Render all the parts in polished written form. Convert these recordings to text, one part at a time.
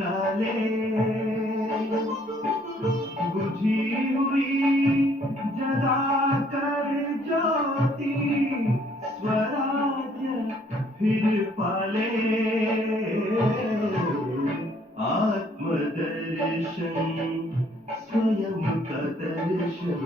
जगा ले, बुझी हुई जगा कर ज्योति स्वराज फिर पाले। आत्मदर्शन स्वयं का दर्शन।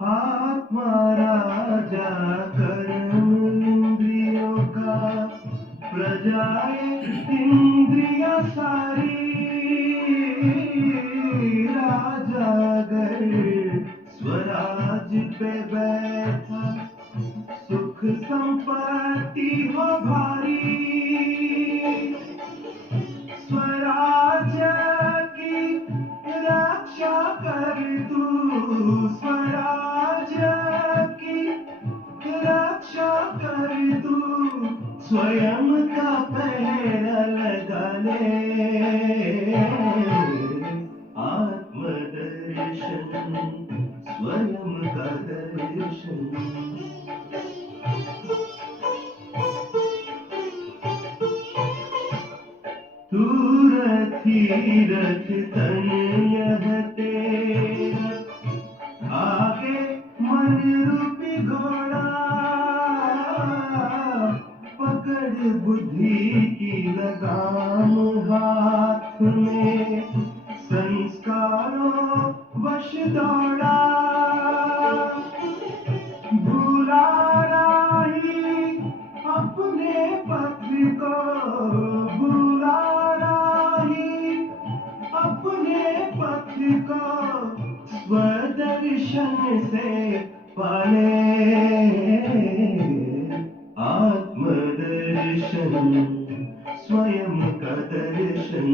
आत्मा राजा कर्म इंद्रियों का, प्रजाएं इंद्रिया सारी। राजा अगर स्वराज पे बैठा, सुख संपत्ति हो भारी। स्वराज की रक्षा कर तू, स्वराज की रक्षा कर तू, स्वयं का पहरा लगा ले। आत्मदर्शन स्वयं का दर्शन। तू रथ तन यह तेरा, आगे मन रूपी घोड़ा। पकड़ बुद्धि की लगाम हाथ में, संस्कारों वश दौड़ा। भूला राही अपने पथ को, भूला राही अपने पथ को, स्वदर्शन से पाले। आत्मदर्शन स्वयं का दर्शन।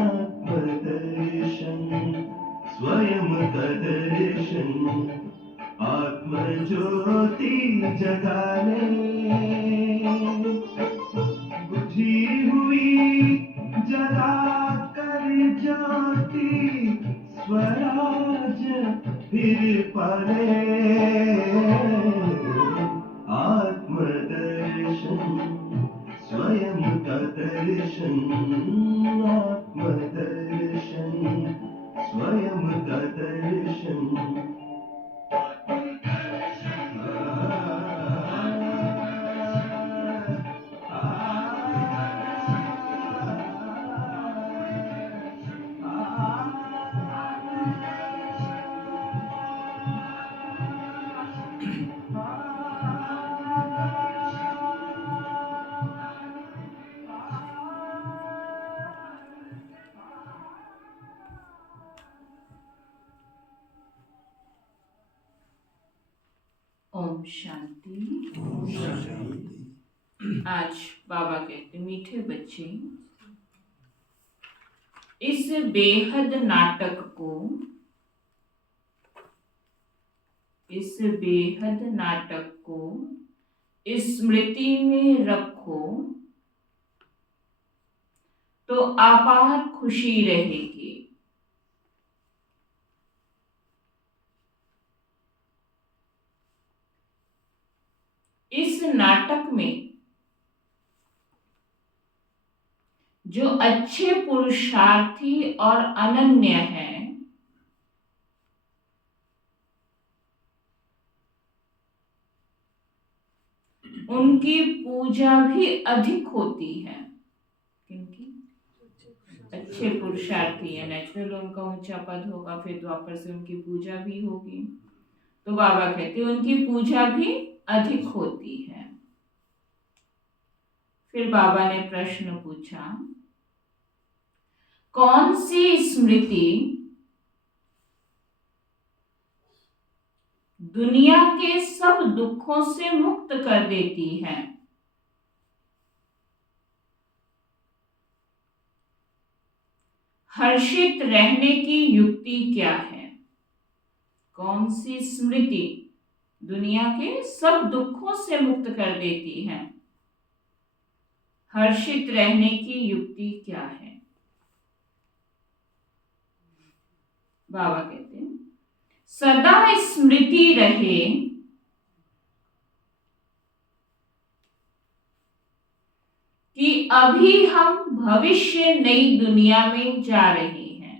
आत्मदर्शन स्वयं का दर्शन। आत्मज्योति जगा ले, बुझी हुई जगा कर ज्योति स्वराज फिर पाले। आत्मदर्शन स्वयं का दर्शन। आत्मदर्शन स्वयं का दर्शन। ओम शांति। आज बाबा कहते मीठे बच्चे, इस बेहद नाटक को, इस बेहद नाटक को स्मृति में रखो तो अपार खुशी रहेगी। इस नाटक में जो अच्छे पुरुषार्थी और अनन्य हैं, उनकी पूजा भी अधिक होती है। क्योंकि अच्छे पुरुषार्थी है, नेचुरल उनका ऊंचा पद होगा, फिर द्वापर से उनकी पूजा भी होगी, तो बाबा कहते उनकी पूजा भी अधिक होती है। फिर बाबा ने प्रश्न पूछा, कौन सी स्मृति दुनिया के सब दुखों से मुक्त कर देती है? हर्षित रहने की युक्ति क्या है? कौन सी स्मृति दुनिया के सब दुखों से मुक्त कर देती है? हर्षित रहने की युक्ति क्या है? बाबा कहते हैं सदा स्मृति रहे कि अभी हम भविष्य नई दुनिया में जा रहे हैं।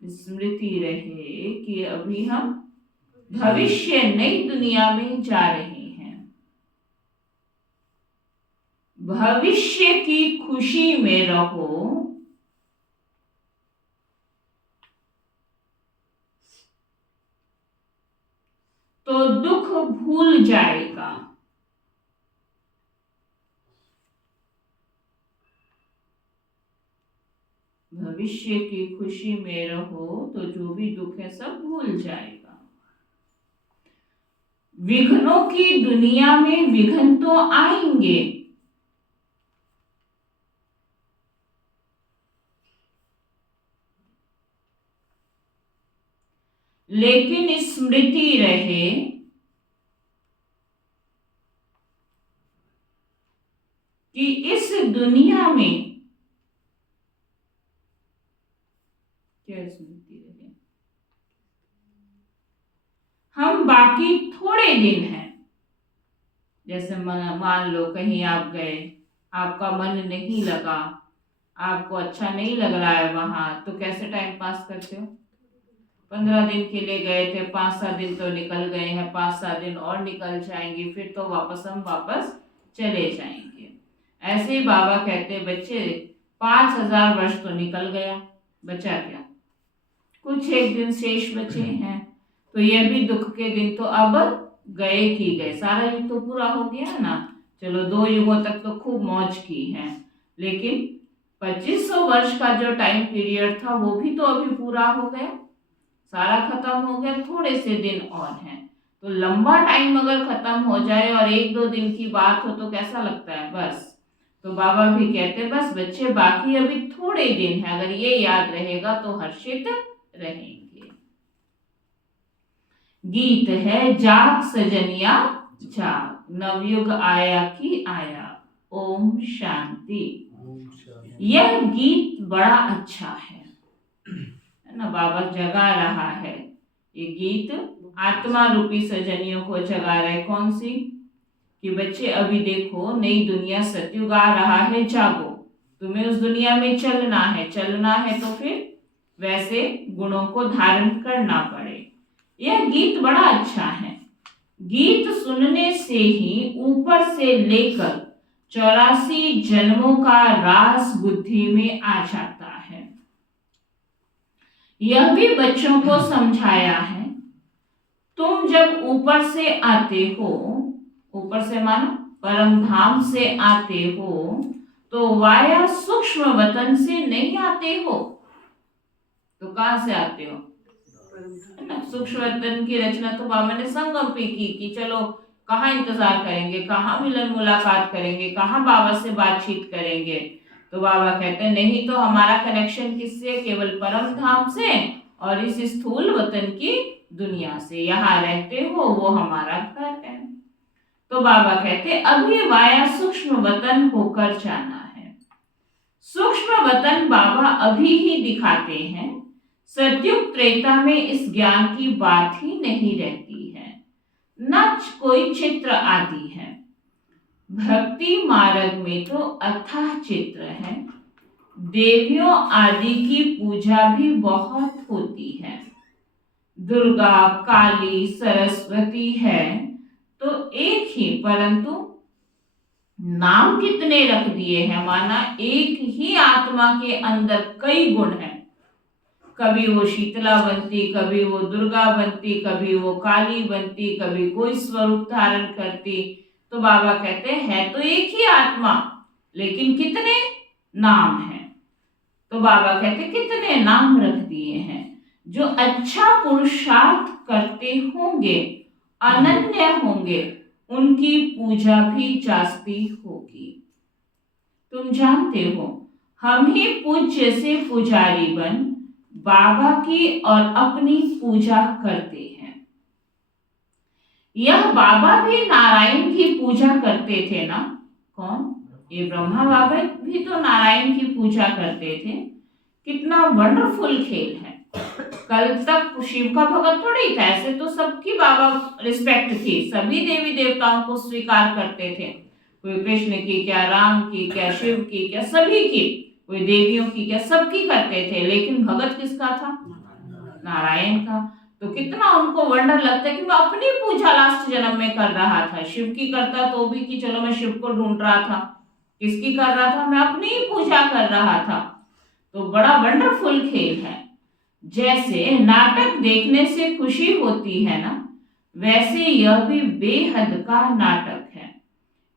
स्मृति रहे कि अभी हम भविष्य नई दुनिया में जा रहे हैं। भविष्य की खुशी में रहो तो दुख भूल जाएगा। भविष्य की खुशी में रहो तो जो भी दुख है सब भूल जाएगा। विघ्नों की दुनिया में विघ्न तो आएंगे, लेकिन स्मृति रहे कि इस दुनिया में क्या स्मृति रहे, हम बाकी थोड़े दिन हैं। जैसे मान लो कहीं आप गए, आपका मन नहीं लगा, आपको अच्छा नहीं लग रहा है वहां, तो कैसे टाइम पास करते हो? 15 दिन के लिए गए थे, 5-7 दिन तो निकल गए हैं, 5-7 दिन और निकल जाएंगे, फिर तो हम वापस चले जाएंगे। ऐसे ही बाबा कहते हैं बच्चे 5000 वर्ष तो निकल गया, बचा क्या? कुछ एक दिन शेष बचे हैं, तो यह भी दुख के दिन तो अब गए कि गए, सारा युग तो पूरा हो गया ना। चलो 2 युगों तक तो खूब मौज की है, लेकिन 2500 वर्ष का जो टाइम पीरियड था वो भी तो अभी पूरा हो गया, सारा खत्म हो गया, थोड़े से दिन और हैं। तो लंबा टाइम अगर खत्म हो जाए और 1-2 दिन की बात हो तो कैसा लगता है? बस। तो बाबा भी कहते बस बच्चे बाकी अभी थोड़े दिन है, अगर ये याद रहेगा तो हर्षित रहेंगे। गीत है जाग सजनिया जाग, नवयुग आया कि आया, ओम शांति। यह गीत बड़ा अच्छा है ना, बाबा जगा रहा है। ये गीत आत्मा रूपी सजनियों को जगा रहे। कौन सी? कि बच्चे अभी देखो नई दुनिया सतयुग आ रहा है, जागो, तुम्हें उस दुनिया में चलना है तो फिर वैसे गुणों को धारण करना पड़े। यह गीत बड़ा अच्छा है। गीत सुनने से ही ऊपर से लेकर 84 जन्मों का रास बुद्धि में आ जाता है। यह भी बच्चों को समझाया है। तुम जब ऊपर से आते हो, ऊपर से मानो परम धाम से आते हो, तो वाया सूक्ष्म वतन से नहीं आते हो, तो कहां से आते हो? सूक्ष्म वतन की रचना तो बाबा ने संगम पे की कि चलो कहाँ इंतजार करेंगे, कहाँ मिलन मुलाकात करेंगे, कहाँ बाबा से बातचीत करेंगे। तो बाबा कहते हैं नहीं, तो हमारा कनेक्शन किससे? केवल परम धाम से और इस स्थूल वतन की दुनिया से। यहाँ रहते हो वो हमारा घर है। तो बाबा कहते अभी वाया सूक्ष्म वतन होकर जाना है। सूक्ष्म वतन बाबा अभी ही दिखाते हैं। सतयुग त्रेता में इस ज्ञान की बात ही नहीं रहती है, न कोई चित्र आदि है। भक्ति मार्ग में तो अथाह चित्र है। देवियों आदि की पूजा भी बहुत होती है। दुर्गा, काली, सरस्वती है तो एक ही, परंतु नाम कितने रख दिए हैं, माना एक ही आत्मा के अंदर कई गुण हैं। कभी वो शीतला बनती, कभी वो दुर्गा बनती, कभी वो काली बनती, कभी कोई स्वरूप धारण करती। तो बाबा कहते हैं तो एक ही आत्मा, लेकिन कितने नाम हैं। तो बाबा कहते कितने नाम रख दिए हैं। जो अच्छा पुरुषार्थ करते होंगे, अनन्य होंगे, उनकी पूजा भी जास्ती होगी। तुम जानते हो हम ही पूज्य से पुजारी बन बाबा की और अपनी पूजा करते हैं। यह बाबा भी नारायण की पूजा करते थे ना। कौन? ये ब्रह्मा बाबा भी तो नारायण की पूजा करते थे। कितना वंडरफुल खेल है। कल तक शिव का भगत थोड़ी था, ऐसे तो सबकी बाबा रिस्पेक्ट थी, सभी देवी देवताओं को स्वीकार करते थे। कोई कृष्ण की क्या, राम की क्या, शिव की क्या, सभी की, कोई देवियों की क्या, सबकी करते थे। लेकिन भगत किसका था? नारायण का। तो कितना उनको वंडर लगता है कि मैं अपनी पूजा लास्ट जन्म में कर रहा था। शिव की करता तो भी कि चलो मैं शिव को ढूंढ रहा था, किसकी कर रहा था? मैं अपनी ही पूजा कर रहा था। तो बड़ा वंडरफुल खेल है। जैसे नाटक देखने से खुशी होती है ना, वैसे यह भी बेहद का नाटक है।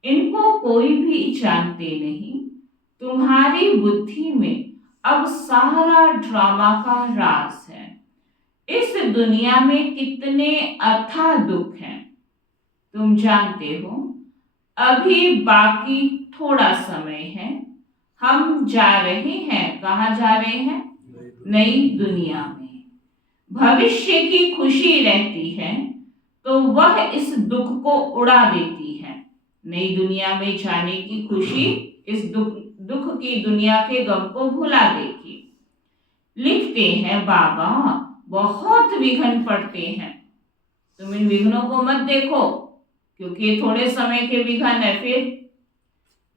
इनको कोई भी जानते नहीं। तुम्हारी बुद्धि में अब सारा ड्रामा का राज है। इस दुनिया में कितने अथाह दुख हैं तुम जानते हो। अभी बाकी थोड़ा समय है। हम जा रहे हैं, कहाँ जा रहे हैं? नई दुनिया में। भविष्य की खुशी रहती है तो वह इस दुख को उड़ा देती है। नई दुनिया में जाने की खुशी इस दुख की दुनिया के गम को भुला देगी। लिखते हैं बाबा, बहुत विघ्न पड़ते हैं। तुम इन विघ्नों को मत देखो, क्योंकि ये थोड़े समय के विघ्न है, फिर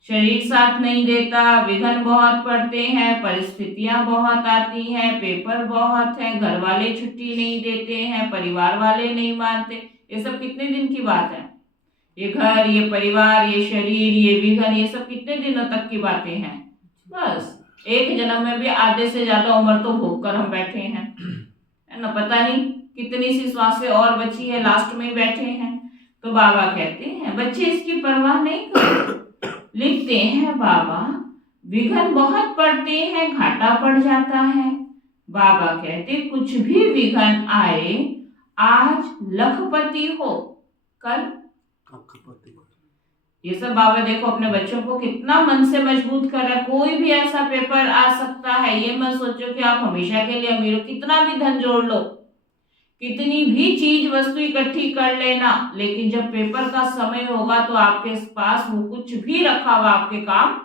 शरीर साथ नहीं देता, विघ्न बहुत पड़ते हैं, परिस्थितियां बहुत आती हैं, पेपर बहुत है, घर वाले छुट्टी नहीं देते हैं, परिवार वाले नहीं मानते। ये सब कितने दिन की बात है? ये घर, ये परिवार, ये शरीर, ये विघ्न, ये सब कितने दिनों तक की बातें हैं? बस एक जन्म में भी आधे से ज्यादा उम्र तो भोग कर हम बैठे हैं, है ना। पता नहीं कितनी सी श्वासें और बची है, लास्ट में ही बैठे हैं। तो बाबा कहते हैं बच्चे इसकी परवाह नहीं करो। लिखते हैं बाबा, विघ्न बहुत पड़ते हैं, घाटा पड़ जाता है। बाबा कहते कुछ भी विघ्न आए, आज लखपति हो, कल ये सब बाबा देखो अपने बच्चों को कितना मन से मजबूत कर रहा है। कोई भी ऐसा पेपर आ सकता है, ये मत सोचो कि आप हमेशा के लिए अमीर हो। कितना भी धन जोड़ लो, कितनी भी चीज वस्तु इकट्ठी कर लेना, लेकिन जब पेपर का समय होगा तो आपके पास वो कुछ भी रखा हुआ आपके काम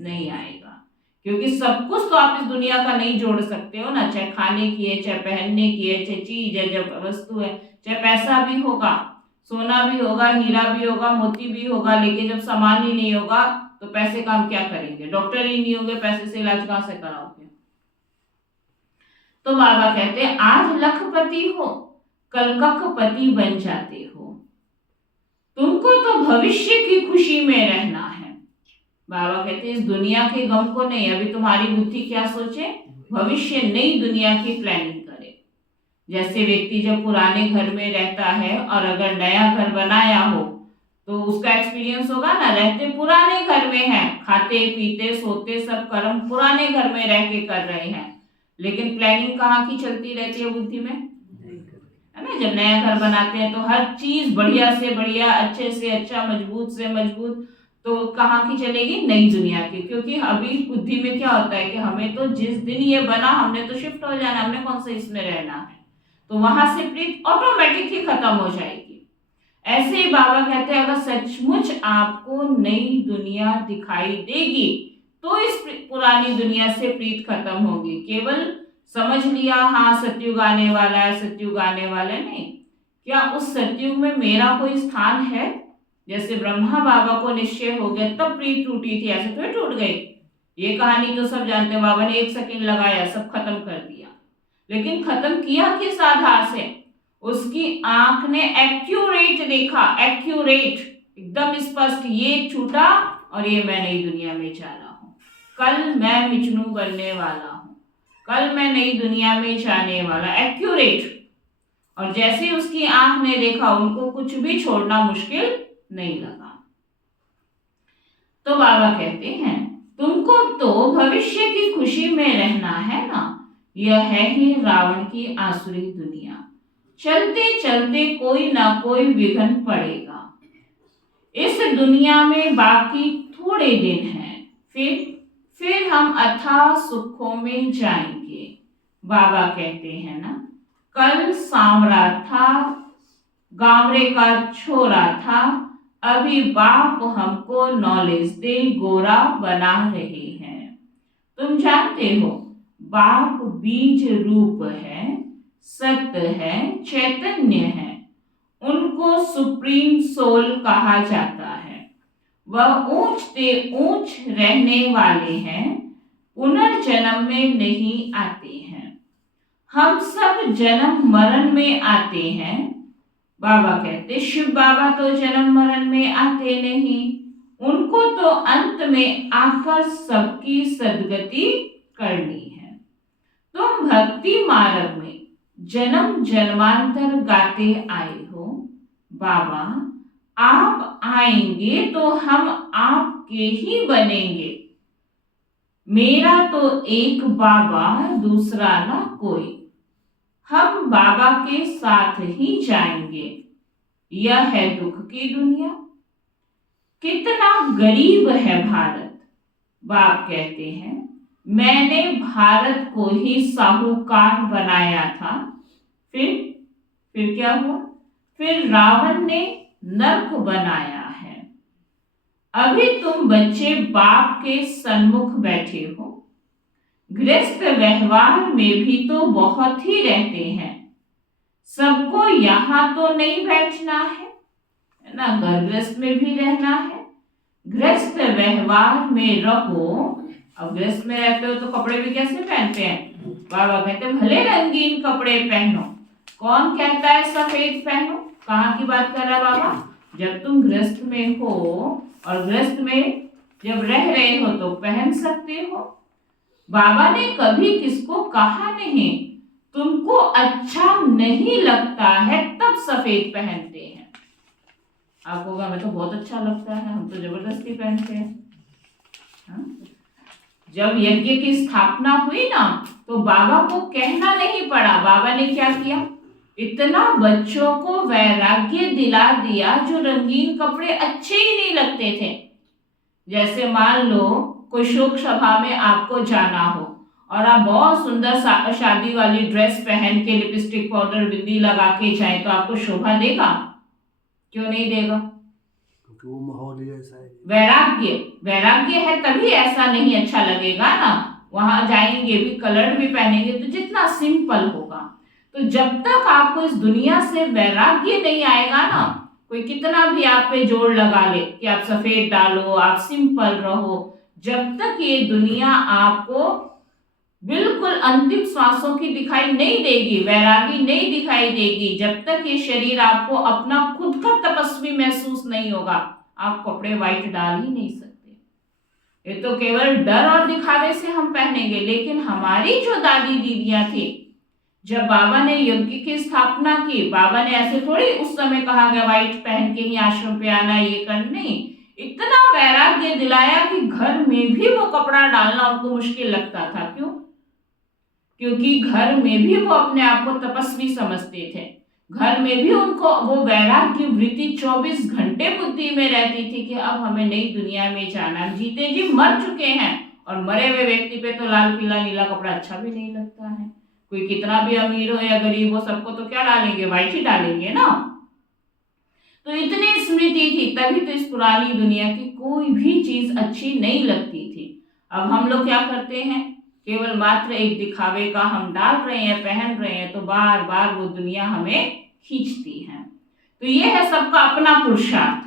नहीं आएगा। क्योंकि सब कुछ तो आप इस दुनिया का नहीं जोड़ सकते हो ना, चाहे खाने की है, चाहे पहनने की है, चाहे चीज है, जब वस्तु है, चाहे पैसा भी होगा, सोना भी होगा, हीरा भी होगा, मोती भी होगा, लेकिन जब सामान ही नहीं होगा तो पैसे का हम क्या करेंगे? डॉक्टर ही नहीं होंगे, पैसे से इलाज कहां से कराओगे? तो बाबा कहते हैं आज लखपति हो, कल कखपति बन जाते हो। तुमको तो भविष्य की खुशी में रहना है। बाबा कहते हैं इस दुनिया के गम को नहीं। अभी तुम्हारी बुद्धि क्या सोचे? भविष्य, नई दुनिया की प्लानिंग करे। जैसे व्यक्ति जब पुराने घर में रहता है और अगर नया घर बनाया हो तो उसका एक्सपीरियंस होगा ना, रहते पुराने घर में है, खाते पीते सोते सब कर्म पुराने घर में रह के कर रहे हैं, लेकिन प्लानिंग कहाँ की चलती रहती है बुद्धि में, है ना। जब नया घर बनाते हैं तो हर चीज बढ़िया से बढ़िया, अच्छे से अच्छा, मजबूत से मजबूत, तो कहाँ की चलेगी? नई दुनिया की। क्योंकि अभी बुद्धि में क्या होता है कि हमें तो जिस दिन ये बना हमने तो शिफ्ट हो जाना, हमने कौन सा इसमें रहना है, तो वहां से प्रीत ऑटोमेटिक ही खत्म हो जाएगी। ऐसे ही बाबा कहते हैं अगर सचमुच आपको नई दुनिया दिखाई देगी तो इस पुरानी दुनिया से प्रीत खत्म होगी। केवल समझ लिया हाँ सतयुग आने वाला है, सतयुग आने वाला है, नहीं, क्या उस सतयुग में मेरा कोई स्थान है? जैसे ब्रह्मा बाबा को निश्चय हो गया तब प्रीत टूटी थी, ऐसे तो टूट गई। ये कहानी तो सब जानते हैं, बाबा ने 1 सेकंड लगाया सब खत्म कर दिया, लेकिन खत्म किया किस आधार से? उसकी आंख ने एक्यूरेट देखा, एक्यूरेट, एकदम स्पष्ट, ये छूटा और ये मैं नई दुनिया में जा रहा हूँ, कल मैं विष्णु बनने वाला हूँ, कल मैं नई दुनिया में जाने वाला, एक्यूरेट। और जैसे उसकी आंख ने देखा उनको कुछ भी छोड़ना मुश्किल नहीं लगा। तो बाबा कहते हैं तुमको तो भविष्य की खुशी में रहना है ना। यह है ही रावण की आसुरी दुनिया, चलते चलते कोई ना कोई विघ्न पड़ेगा। इस दुनिया में बाकी थोड़े दिन हैं, फिर हम अथाह सुखों में जाएंगे। बाबा कहते हैं ना, कल सांवरा था, गांवरे का छोरा था, अभी बाप हमको नॉलेज दे, गोरा बना रहे हैं। तुम जानते हो बाप बीज रूप है, सत्य है, चैतन्य है। उनको सुप्रीम सोल कहा जाता है। वह ऊंच से ऊंच रहने वाले हैं, पुनर्जन्म में नहीं आते हैं। हम सब जन्म मरण में आते हैं। बाबा कहते शिव बाबा तो जन्म मरण में आते नहीं, उनको तो अंत में आकर सबकी सदगति करनी है। तुम भक्ति मार्ग में जन्म जन्मांतर गाते आए हो। बाबा आप आएंगे तो हम आपके ही बनेंगे। मेरा तो एक बाबा, दूसरा ना कोई। हम बाबा के साथ ही जाएंगे। यह है दुख की दुनिया। कितना गरीब है भारत। बाप कहते हैं मैंने भारत को ही साहूकार बनाया था। फिर क्या हुआ? फिर रावण ने नरक बनाया है। अभी तुम बच्चे बाप के सन्मुख बैठे हो। गृहस्थ व्यवहार में भी तो बहुत ही रहते हैं। सबको यहाँ तो नहीं बैठना है ना, गृहस्थ में भी रहना है। गृहस्थ व्यवहार में रहो। अब गृहस्थ में रहते हो तो कपड़े भी कैसे पहनते हैं? बाबा कहते हैं भले रंगीन कपड़े पहनो। कौन कहता है सफेद पहनो? कहाँ की बात कर रहा बाबा? जब तुम गृहस्थ में हो और गृहस्थ में जब रह रहे हो तो पहन सकते हो। बाबा ने कभी किसको कहा नहीं तुमको अच्छा नहीं लगता है तब सफेद पहनते हैं। आपको कहा हमें तो बहुत अच्छा लगता है, हम तो जबरदस्ती पहनते हैं। हाँ? जब यज्ञ की स्थापना हुई ना तो बाबा को कहना नहीं पड़ा। बाबा ने क्या किया? इतना बच्चों को वैराग्य दिला दिया जो रंगीन कपड़े अच्छे ही नहीं लगते थे। जैसे मान लो कोई शोक सभा में आपको जाना हो और आप बहुत सुंदर शादी वाली ड्रेस पहन के लिपस्टिक पाउडर बिंदी लगा के जाए तो आपको शोभा देगा? क्यों नहीं देगा? क्योंकि वो माहौल ही ऐसा है। वैराग्य है तभी ऐसा नहीं अच्छा लगेगा ना। वहां जाएंगे भी कलर भी पहनेंगे तो जितना सिंपल होगा। तो जब तक आपको इस दुनिया से वैराग्य नहीं आएगा ना, कोई कितना भी आप पे जोर लगा ले कि आप सफेद डालो, आप सिंपल रहो, जब तक ये दुनिया आपको बिल्कुल अंतिम श्वासों की दिखाई नहीं देगी, वैरागी नहीं दिखाई देगी, जब तक ये शरीर आपको अपना खुद का तपस्वी महसूस नहीं होगा, आप कपड़े व्हाइट डाल ही नहीं सकते। ये तो केवल डर और दिखावे से हम पहनेंगे। लेकिन हमारी जो दादी दीदियां थी, जब बाबा ने यज्ञ की स्थापना की, बाबा ने ऐसे थोड़ी उस समय कहा गया व्हाइट पहन के ही आश्रम पे आना, ये कर नहीं। इतना वैराग्य दिलाया कि घर में भी वो कपड़ा डालना उनको मुश्किल लगता था। क्यों? क्योंकि घर में भी वो अपने आप को तपस्वी समझते थे। घर में भी उनको वो वैराग्य वृत्ति 24 घंटे बुद्धि में रहती थी कि अब हमें नई दुनिया में जाना। जीते जी मर चुके हैं और मरे हुए व्यक्ति पे तो लाल पीला नीला कपड़ा अच्छा भी नहीं लगता है। कोई कितना भी अमीर हो या गरीब हो, सबको तो क्या डालेंगे? व्हाइट ही डालेंगे ना। तो इतनी स्मृति थी, तभी तो इस पुरानी दुनिया की कोई भी चीज अच्छी नहीं लगती थी। अब हम लोग क्या करते हैं? केवल मात्र एक दिखावे का हम डाल रहे हैं, पहन रहे हैं, तो बार बार वो दुनिया हमें खींचती है। तो ये है सबका अपना पुरुषार्थ।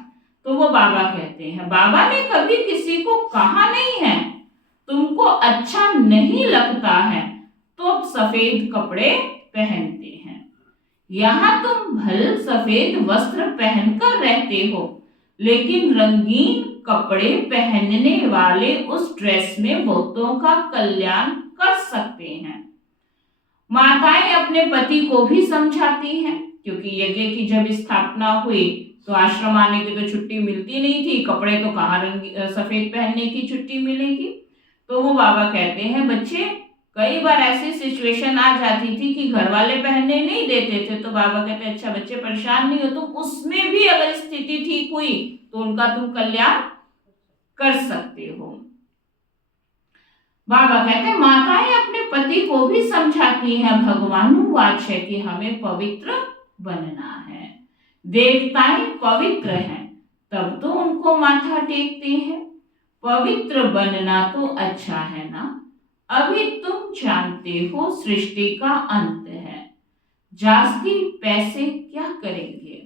तो वो बाबा कहते हैं, बाबा ने कभी किसी को कहा नहीं है तुमको अच्छा नहीं लगता है तो सफेद कपड़े पहनते हैं। यहाँ तुम भले सफेद वस्त्र पहनकर रहते हो, लेकिन रंगीन कपड़े पहनने वाले उस ड्रेस में बहुतों का कल्याण कर सकते हैं। माताएं अपने पति को भी समझाती हैं, क्योंकि यज्ञ की जब स्थापना हुई तो आश्रम आने की तो छुट्टी मिलती नहीं थी, कपड़े तो कहाँ सफेद पहनने की छुट्टी मिलेगी। तो वो बाबा कहते हैं बच्चे, कई बार ऐसी सिचुएशन आ जाती थी कि घर वाले पहनने नहीं देते थे, तो बाबा कहते हैं अच्छा बच्चे परेशान नहीं हो, तुम उसमें भी अगर स्थिति ठीक हुई तो उनका तुम कल्याण कर सकते हो। बाबा कहते हैं माताएं अपने पति को भी समझाती हैं, भगवानुवाच है कि हमें पवित्र बनना है। देवताएं पवित्र हैं तब तो उनको माथा टेकते हैं। पवित्र बनना तो अच्छा है ना। अभी तुम जानते हो सृष्टि का अंत है, जास्ती पैसे क्या करेंगे।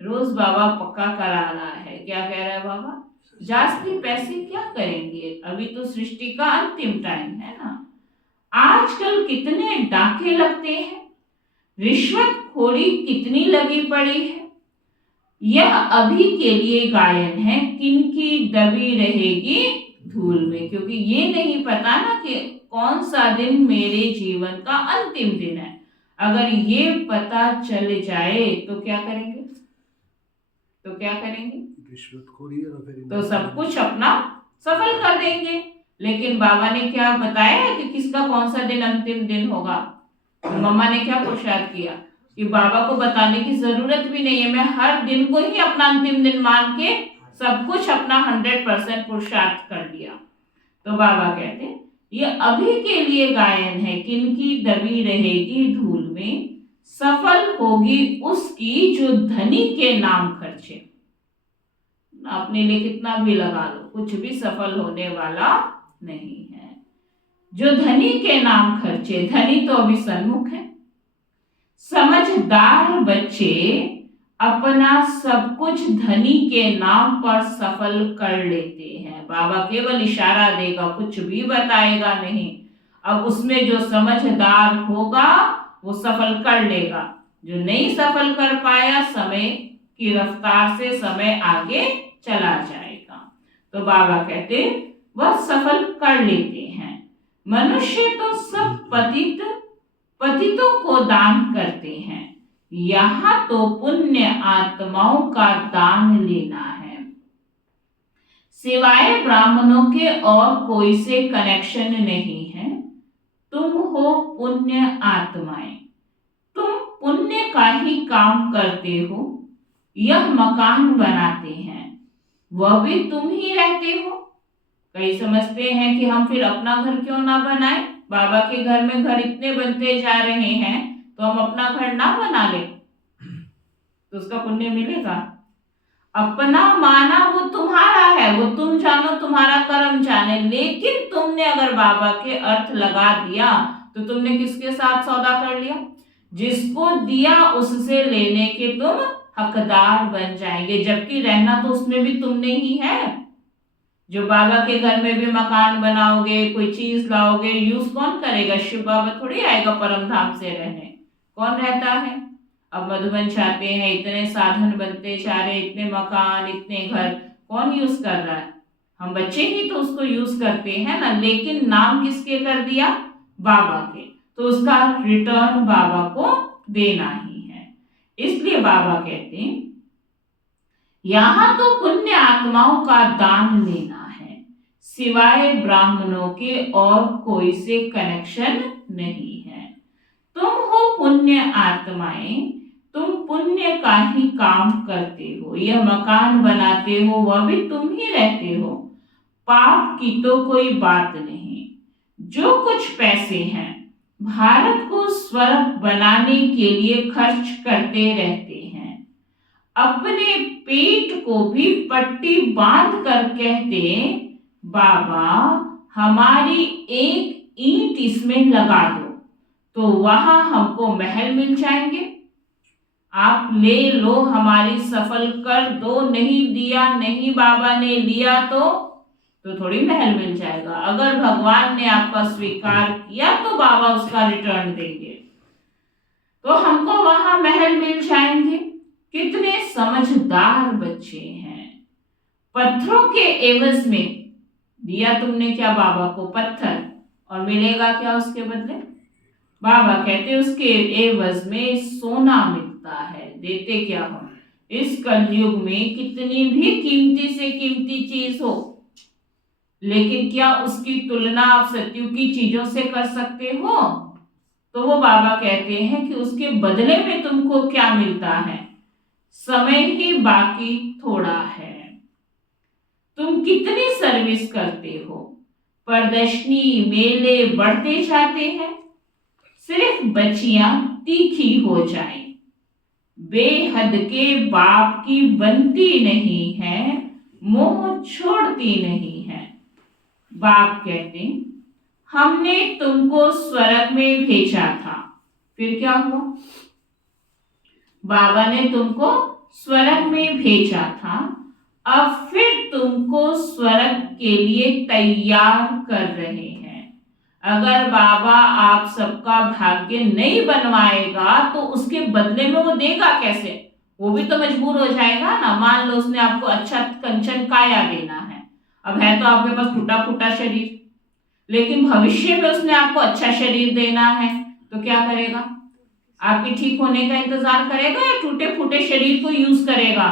रोज बाबा पक्का करा रहा है। क्या कह रहा है बाबा? जास्ती पैसे क्या करेंगे, अभी तो सृष्टि का अंतिम टाइम है ना। आजकल कितने डाके लगते हैं, रिश्वतखोरी कितनी लगी पड़ी है। यह अभी के लिए गायन है, किनकी दबी रहेगी धूल में। क्योंकि ये नहीं पता ना कि कौन सा दिन मेरे जीवन का अंतिम दिन है। अगर ये पता चल जाए तो क्या करेंगे? तो क्या करेंगे? रिश्वतखोरी है ना फिर तो सब कुछ अपना सफल कर देंगे। लेकिन बाबा ने क्या बताया कि किसका कौन सा दिन अंतिम दिन होगा। तो मम्मा ने क्या पुरुषार्थ किया कि बाबा को बताने की जरूरत भी नहीं है, मैं हर दिन को ही अपना अंतिम दिन मान के सब कुछ अपना 100% पुरुषार्थ कर लिया। तो बाबा कहते हैं ये अभी के लिए गायन है, किनकी दबी रहेगी धूल में, सफल होगी उसकी जो धनी के नाम खर्चे। अपने लिए कितना भी लगा लो, कुछ भी सफल होने वाला नहीं है। जो धनी के नाम खर्चे, धनी तो अभी सन्मुख है। समझदार बच्चे अपना सब कुछ धनी के नाम पर सफल कर लेते हैं। बाबा केवल इशारा देगा, कुछ भी बताएगा नहीं। अब उसमें जो समझदार होगा वो सफल कर लेगा, जो नहीं सफल कर पाया समय की रफ्तार से समय आगे चला जाएगा। तो बाबा कहते वह सफल कर लेते हैं। मनुष्य तो सब पतितों को दान करते हैं, यहाँ तो पुण्य आत्माओं का दान लेना है। सिवाय ब्राह्मणों के और कोई से कनेक्शन नहीं है। तुम हो पुण्य आत्माएं, तुम पुण्य का ही काम करते हो। यह मकान बनाते हैं, वह भी तुम ही रहते हो। कई समझते हैं कि हम फिर अपना घर क्यों ना बनाएं, बाबा के घर में घर इतने बनते जा रहे हैं तो हम अपना घर ना बना ले तो उसका पुण्य मिलेगा। अपना माना वो तुम्हारा है, वो तुम जानो, तुम्हारा कर्म जाने। लेकिन तुमने अगर बाबा के अर्थ लगा दिया तो तुमने किसके साथ सौदा कर लिया? जिसको दिया उससे लेने के तुम हकदार बन जाएंगे, जबकि रहना तो उसमें भी तुमने ही है। जो बाबा के घर में भी मकान बनाओगे, कोई चीज लाओगे, यूज कौन करेगा? शिव बाबा थोड़ी आएगा परम धाम से रहने, कौन रहता है? अब मधुबन चाहते हैं, इतने साधन बनते जा रहे, इतने मकान, इतने घर, कौन यूज कर रहा है? हम बच्चे ही तो उसको यूज करते हैं ना। लेकिन नाम किसके कर दिया? बाबा के, तो उसका रिटर्न बाबा को देना ही है। इसलिए बाबा कहते हैं यहाँ तो पुण्य आत्माओं का दान लेना है, सिवाय ब्राह्मणों के और कोई से कनेक्शन नहीं है। तुम हो पुण्य आत्माएं, तुम पुण्य का ही काम करते हो। यह मकान बनाते हो, वह भी तुम ही रहते हो। पाप की तो कोई बात नहीं। जो कुछ पैसे हैं भारत को स्वर्ग बनाने के लिए खर्च करते रहते हैं। अपने पेट को भी पट्टी बांध कर कहते बाबा हमारी एक ईंट इसमें लगा दो तो वहां हमको महल मिल जाएंगे। आप ले लो, हमारी सफल कर दो। नहीं दिया, नहीं बाबा ने लिया तो थोड़ी महल मिल जाएगा। अगर भगवान ने आपका स्वीकार किया तो बाबा उसका रिटर्न देंगे, तो हमको वहां महल मिल जाएंगे। कितने समझदार बच्चे हैं। पत्थरों के एवज में दिया तुमने क्या बाबा को? पत्थर, और मिलेगा क्या उसके बदले? बाबा कहते उसके एवज में सोना मिलता है। देते क्या हो? इस कलयुग में कितनी भी कीमती से कीमती चीज हो, लेकिन क्या उसकी तुलना आप सत्युग की चीजों से कर सकते हो? तो वो बाबा कहते हैं कि उसके बदले में तुमको क्या मिलता है? समय ही बाकी थोड़ा है। तुम कितनी सर्विस करते हो, प्रदर्शनी मेले बढ़ते जाते हैं, सिर्फ बच्चियां तीखी हो जाएं। बेहद के बाप की बनती नहीं है, मोह छोड़ती नहीं है। बाप कहते हमने तुमको स्वर्ग में भेजा था, फिर क्या हुआ? बाबा ने तुमको स्वर्ग में भेजा था, अब फिर तुमको स्वर्ग के लिए तैयार कर रहे हैं। अगर बाबा आप सबका भाग्य नहीं बनवाएगा तो उसके बदले में वो देगा कैसे? वो भी तो मजबूर हो जाएगा ना। मान लो उसने आपको अच्छा कंचन काया देना है, अब है तो आपके पास टूटा फूटा शरीर, लेकिन भविष्य में उसने आपको अच्छा शरीर देना है, तो क्या करेगा? आपके ठीक होने का इंतजार करेगा या टूटे फूटे शरीर को यूज करेगा?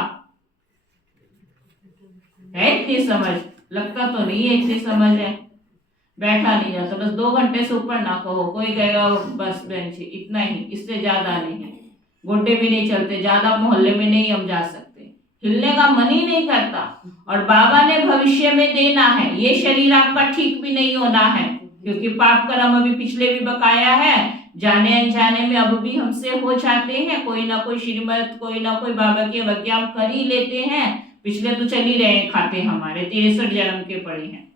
है इतनी समझ? लगता तो नहीं है इतनी समझ है। बैठा नहीं जाता, बस 2 घंटे से ऊपर ना कहो। कोई कहेगा बस बेंच, इतना ही, इससे ज्यादा नहीं। गोटे भी नहीं चलते, ज्यादा मोहल्ले में नहीं हम जा सकते, हिलने का मन ही नहीं करता। और बाबा ने भविष्य में देना है, ये शरीर आपका ठीक भी नहीं होना है, क्योंकि पाप कर्म अभी पिछले भी बकाया है, जाने अनजाने में अब भी हमसे हो जाते हैं। कोई ना कोई श्रीमत, कोई ना कोई बाबा की अवज्ञा हम कर ही लेते हैं। पिछले तो चल ही रहे हैं, खाते हमारे 63 जन्म के पड़े हैं,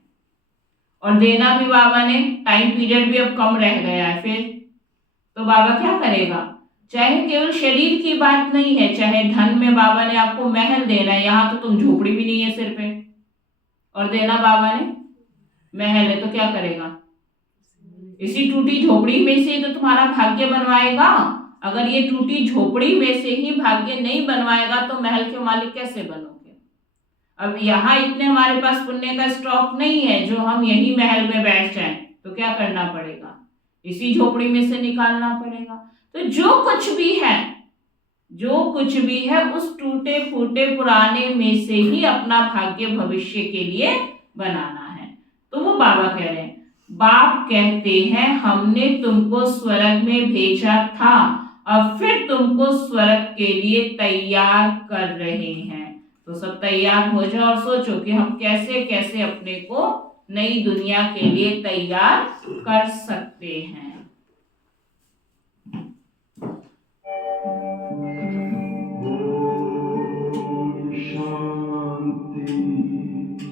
और देना भी बाबा ने, टाइम पीरियड भी अब कम रह गया है। फिर तो बाबा क्या करेगा? चाहे केवल शरीर की बात नहीं है, चाहे धन में बाबा ने आपको महल देना है, यहाँ तो तुम झोपड़ी भी नहीं है सिर पे, और देना बाबा ने महल है, तो क्या करेगा? इसी टूटी झोपड़ी में से तो तुम्हारा भाग्य बनवाएगा। अगर ये टूटी झोपड़ी में से ही भाग्य नहीं बनवाएगा तो महल के मालिक कैसे बनोगे? अब यहाँ इतने हमारे पास पुण्य का स्टॉक नहीं है जो हम यही महल में बैठ जाएं, तो क्या करना पड़ेगा? इसी झोपड़ी में से निकालना पड़ेगा। तो जो कुछ भी है उस टूटे फूटे पुराने में से ही अपना भाग्य भविष्य के लिए बनाना है। तो वो बाबा कह रहे हैं, बाप कहते हैं हमने तुमको स्वर्ग में भेजा था, अब फिर तुमको स्वर्ग के लिए तैयार कर रहे हैं। तो सब तैयार हो जाओ और सोचो कि हम कैसे कैसे अपने को नई दुनिया के लिए तैयार कर सकते हैं। शांति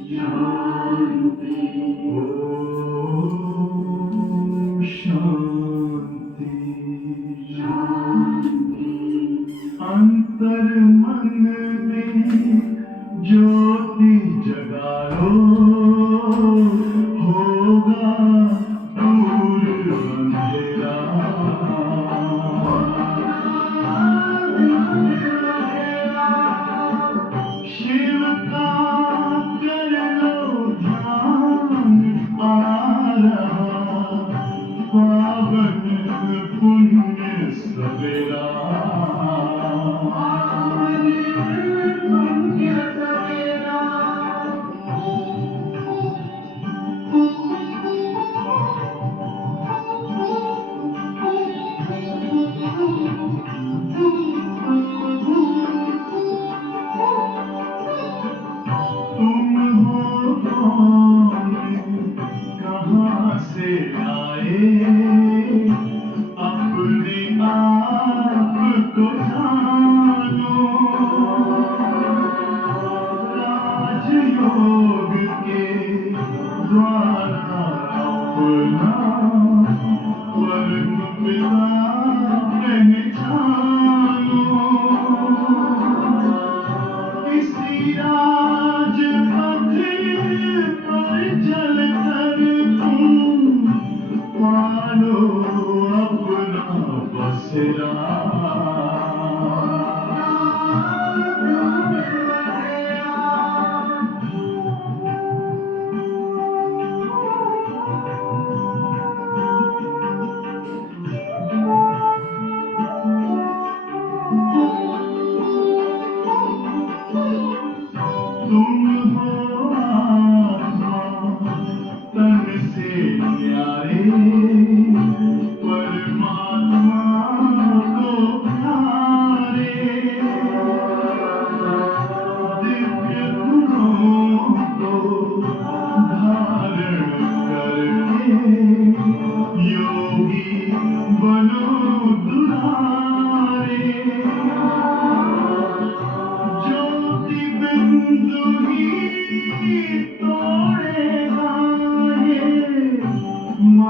शांति, ओम शांति शांति। अंतर मन में ज्योति जगाओ, होगा दूर अंधेरा। शिव का कर लो ध्यान, आ रहा पावन पुण्य सवेरा।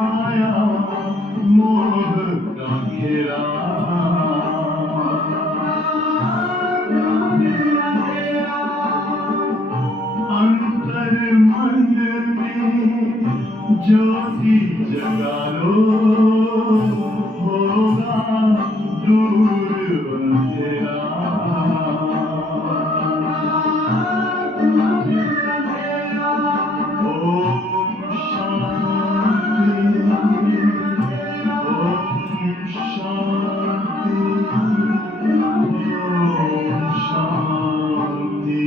माया मोह का घेरा अंतर मन में ज्योति जगा लो होगा दूर अंधेरा ओम शांति ओम शांति ओम शांति।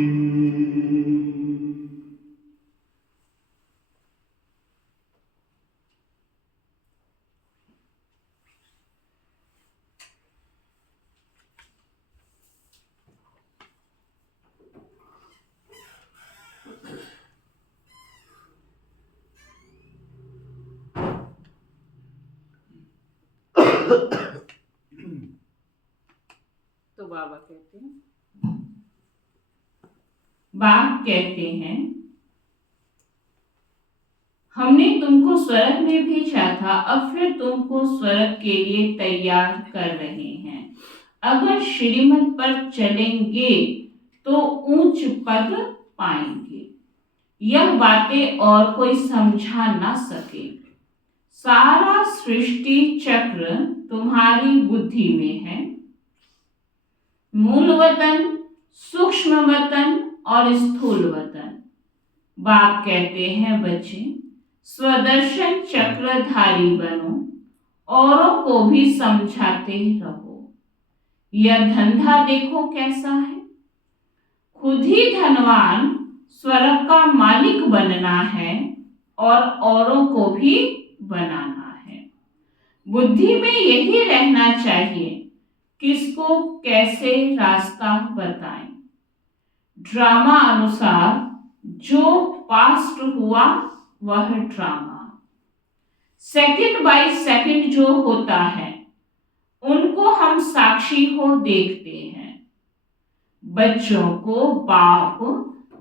तो बाबा कहते हैं हमने तुमको स्वर्ग में भेजा था, अब फिर तुमको स्वर्ग के लिए तैयार कर रहे हैं। अगर श्रीमत पर चलेंगे तो ऊंच पद पाएंगे। यह बातें और कोई समझा ना सके। सारा सृष्टि चक्र तुम्हारी बुद्धि में है। मूल वतन, सूक्ष्म वतन और स्थूल वतन। बाप कहते हैं बच्चे, स्वदर्शन चक्रधारी बनो, औरों को भी समझाते रहो। यह धंधा देखो कैसा है। खुद ही धनवान स्वर्ग का मालिक बनना है और औरों को भी बनाना है। बुद्धि में यही रहना चाहिए, किसको कैसे रास्ता बताएं। ड्रामा अनुसार जो पास्ट हुआ वह ड्रामा। सेकंड बाय सेकंड जो होता है उनको हम साक्षी हो देखते हैं। बच्चों को बाप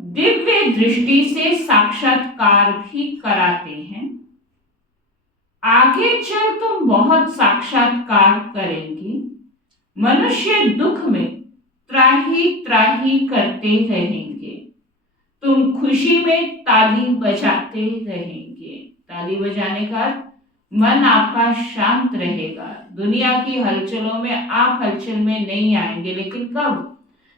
दिव्य दृष्टि से साक्षात्कार भी कराते हैं। आगे चल तुम बहुत साक्षात्कार करेंगे। मनुष्य दुख में त्राही त्राही करते रहेंगे। तुम खुशी में ताली बजाते रहेंगे। ताली बजाने का मन आपका शांत रहेगा। दुनिया की हलचलों में आप हलचल में नहीं आएंगे, लेकिन कब?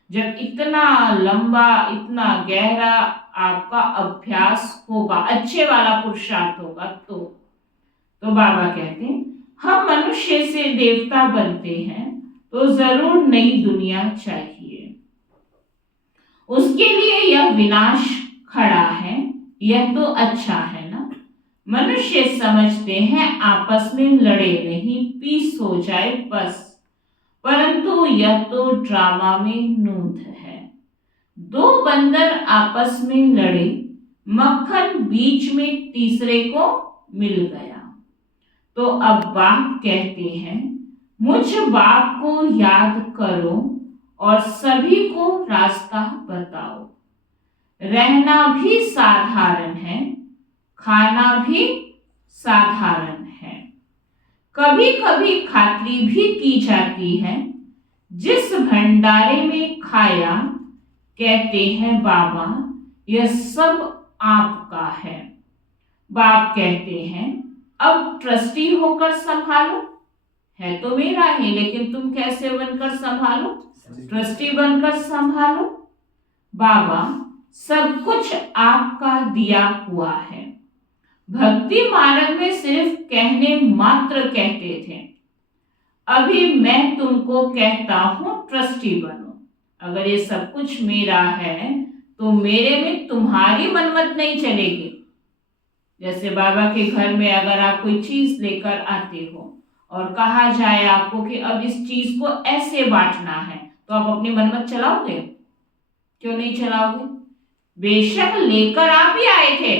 जब इतना लंबा, इतना गहरा आपका अभ्यास होगा, अच्छे वाला पुरुषार्थ होगा तो बाबा कहते हैं हम मनुष्य से देवता बनते हैं तो जरूर नई दुनिया चाहिए। उसके लिए यह विनाश खड़ा है, यह तो अच्छा है ना। मनुष्य समझते हैं आपस में लड़े नहीं, पीस हो जाए बस, परंतु यह तो ड्रामा में नूंद है। दो बंदर आपस में लड़े, मक्खन बीच में तीसरे को मिल गया। तो अब बाप कहते हैं मुझ बाप को याद करो और सभी को रास्ता बताओ। रहना भी साधारण है, खाना भी साधारण है। कभी कभी खातरी भी की जाती है। जिस भंडारे में खाया, कहते हैं बाबा यह सब आपका है। बाप कहते हैं अब ट्रस्टी होकर संभालो। है तो मेरा ही, लेकिन तुम कैसे बनकर संभालो? ट्रस्टी बनकर संभालो। बाबा सब कुछ आपका दिया हुआ है। भक्ति मार्ग में सिर्फ कहने मात्र कहते थे, अभी मैं तुमको कहता हूं ट्रस्टी बनो। अगर ये सब कुछ मेरा है तो मेरे में तुम्हारी मनमत नहीं चलेगी। जैसे बाबा के घर में अगर आप कोई चीज लेकर आते हो और कहा जाए आपको कि अब इस चीज को ऐसे बांटना है, तो आप अपनी मनमत चलाओगे? क्यों नहीं चलाओगे? बेशक लेकर आप ही आए थे,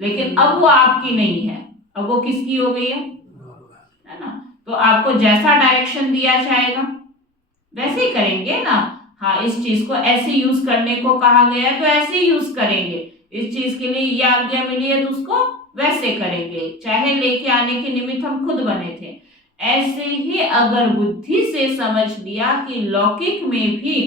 लेकिन अब वो आपकी नहीं है, अब वो किसकी हो गई है ना? तो आपको जैसा डायरेक्शन दिया जाएगा वैसे ही करेंगे ना। हाँ, इस चीज को ऐसे यूज करने को कहा गया है तो ऐसे ही यूज करेंगे। इस चीज के लिए ये आज्ञा मिली है तो उसको वैसे करेंगे, चाहे लेके आने के निमित्त हम खुद बने थे। ऐसे ही अगर बुद्धि से समझ लिया कि लौकिक में भी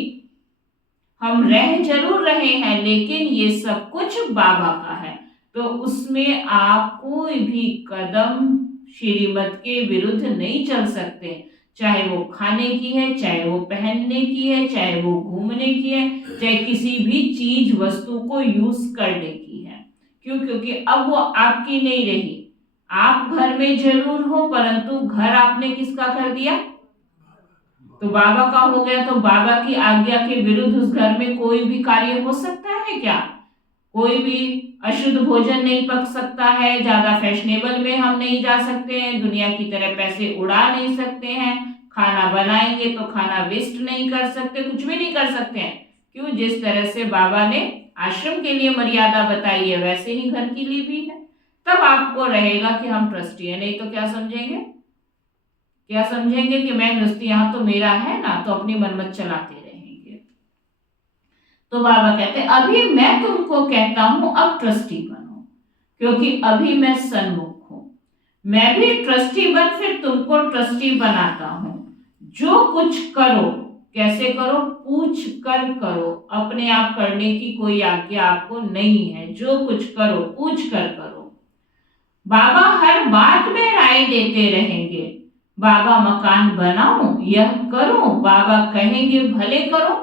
हम रह जरूर रहे हैं, लेकिन ये सब कुछ बाबा का है, तो उसमें आप कोई भी कदम श्रीमत के विरुद्ध नहीं चल सकते। चाहे वो खाने की है, चाहे वो पहनने की है, चाहे वो घूमने की है, चाहे किसी भी चीज वस्तु को यूज करने की है। क्यों? क्योंकि अब वो आपकी नहीं रही। आप घर में जरूर हो, परंतु घर आपने किसका कर दिया? तो बाबा का हो गया। तो बाबा की आज्ञा के विरुद्ध उस घर में कोई भी कार्य हो सकता है क्या? कोई भी अशुद्ध भोजन नहीं पक सकता है, ज्यादा फैशनेबल में हम नहीं जा सकते हैं, दुनिया की तरह पैसे उड़ा नहीं सकते हैं, खाना बनाएंगे तो खाना वेस्ट नहीं कर सकते, कुछ भी नहीं कर सकते हैं। क्यों? जिस तरह से बाबा ने आश्रम के लिए मर्यादा बताई है, वैसे ही घर के लिए भी है। तब आपको रहेगा कि हम ट्रस्टी है। नहीं तो क्या समझेंगे? क्या समझेंगे कि मैं गृहस्थी, यहाँ तो मेरा है ना, तो अपनी मनमत चलाते रहेंगे। तो बाबा कहते अभी मैं तुमको कहता हूं अब ट्रस्टी बनो, क्योंकि अभी मैं सन्मुख हूं। मैं भी ट्रस्टी बन फिर तुमको ट्रस्टी बनाता हूं। जो कुछ करो, कैसे करो? पूछ कर करो। अपने आप करने की कोई आज्ञा आपको नहीं है। जो कुछ करो पूछ कर करो। बाबा हर बात में राय देते रहेंगे। बाबा मकान बनाओ, यह करो, बाबा कहेंगे भले करो।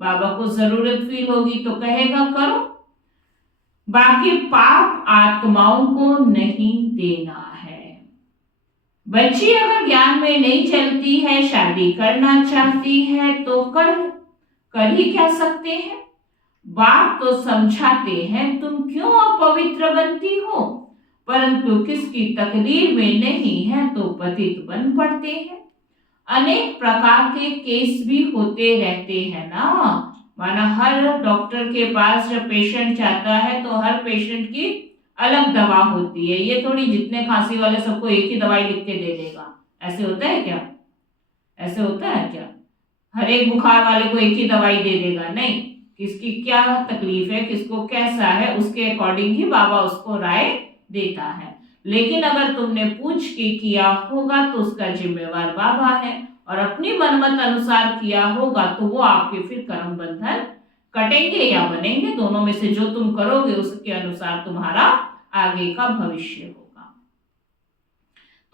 बाबा को जरूरत फील होगी तो कहेगा करो। बाकी पाप आत्माओं को नहीं देना है। बच्ची अगर ज्ञान में नहीं चलती है, शादी करना चाहती है तो कर ही क्या सकते हैं? बाप तो समझाते हैं तुम क्यों अपवित्र बनती हो, परंतु किसकी तकदीर में नहीं है तो पतित बन पड़ते हैं। अनेक प्रकार के केस भी होते रहते हैं ना। माना हर डॉक्टर के पास जब पेशेंट जाता है तो हर पेशेंट की अलग दवा होती है। ये थोड़ी जितने खांसी वाले सबको एक ही दवाई लिख के दे देगा। ऐसे होता है क्या? ऐसे होता है क्या? हर एक बुखार वाले को एक ही दवाई दे देगा? नहीं, किसकी क्या तकलीफ है, किसको कैसा है, उसके अकॉर्डिंग ही बाबा उसको राय देता है। लेकिन अगर तुमने पूछ के किया होगा तो उसका जिम्मेवार बाबा है, और अपनी मनमत अनुसार किया होगा तो वो आपके फिर कर्म बंधन कटेंगे या बनेंगे, दोनों में से जो तुम करोगे उसके अनुसार तुम्हारा आगे का भविष्य होगा।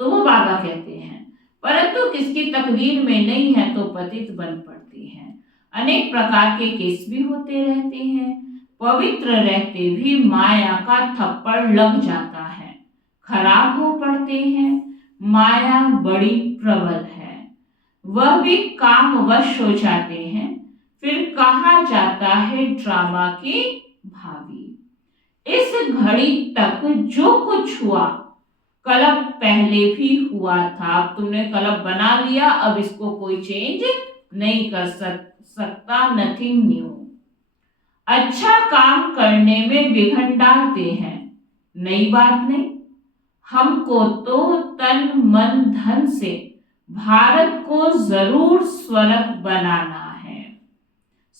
तो वो बाबा कहते हैं परंतु किसकी तकदीर में नहीं है तो पतित बन पड़ती है। अनेक प्रकार के केस भी होते रहते हैं। पवित्र रहते भी माया का थप्पड़ लग जाता है, खराब हो पड़ते हैं। माया बड़ी प्रबल है, वह भी कामवश हो जाते हैं। फिर कहा जाता है ड्रामा की भावी। इस घड़ी तक जो कुछ हुआ कलब पहले भी हुआ था। अब तुमने कलब बना लिया, अब इसको कोई चेंज नहीं कर सकता। Nothing new. अच्छा काम करने में विघ्न डालते हैं, नई बात नहीं। हमको तो तन मन धन से भारत को जरूर स्वर्ग बनाना है।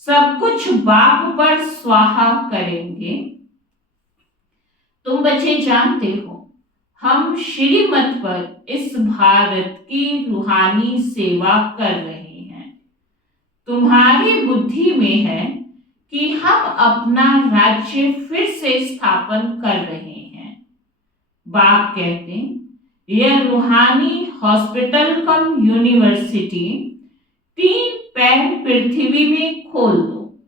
सब कुछ बाप पर स्वाहा करेंगे। तुम बच्चे जानते हो हम श्रीमत पर इस भारत की रूहानी सेवा कर रहे हैं। तुम्हारी बुद्धि में है कि हम अपना राज्य फिर से स्थापन कर रहे हैं। बाप कहते हैं यह रूहानी हॉस्पिटल कम यूनिवर्सिटी 3 पैर पृथ्वी में खोल दो,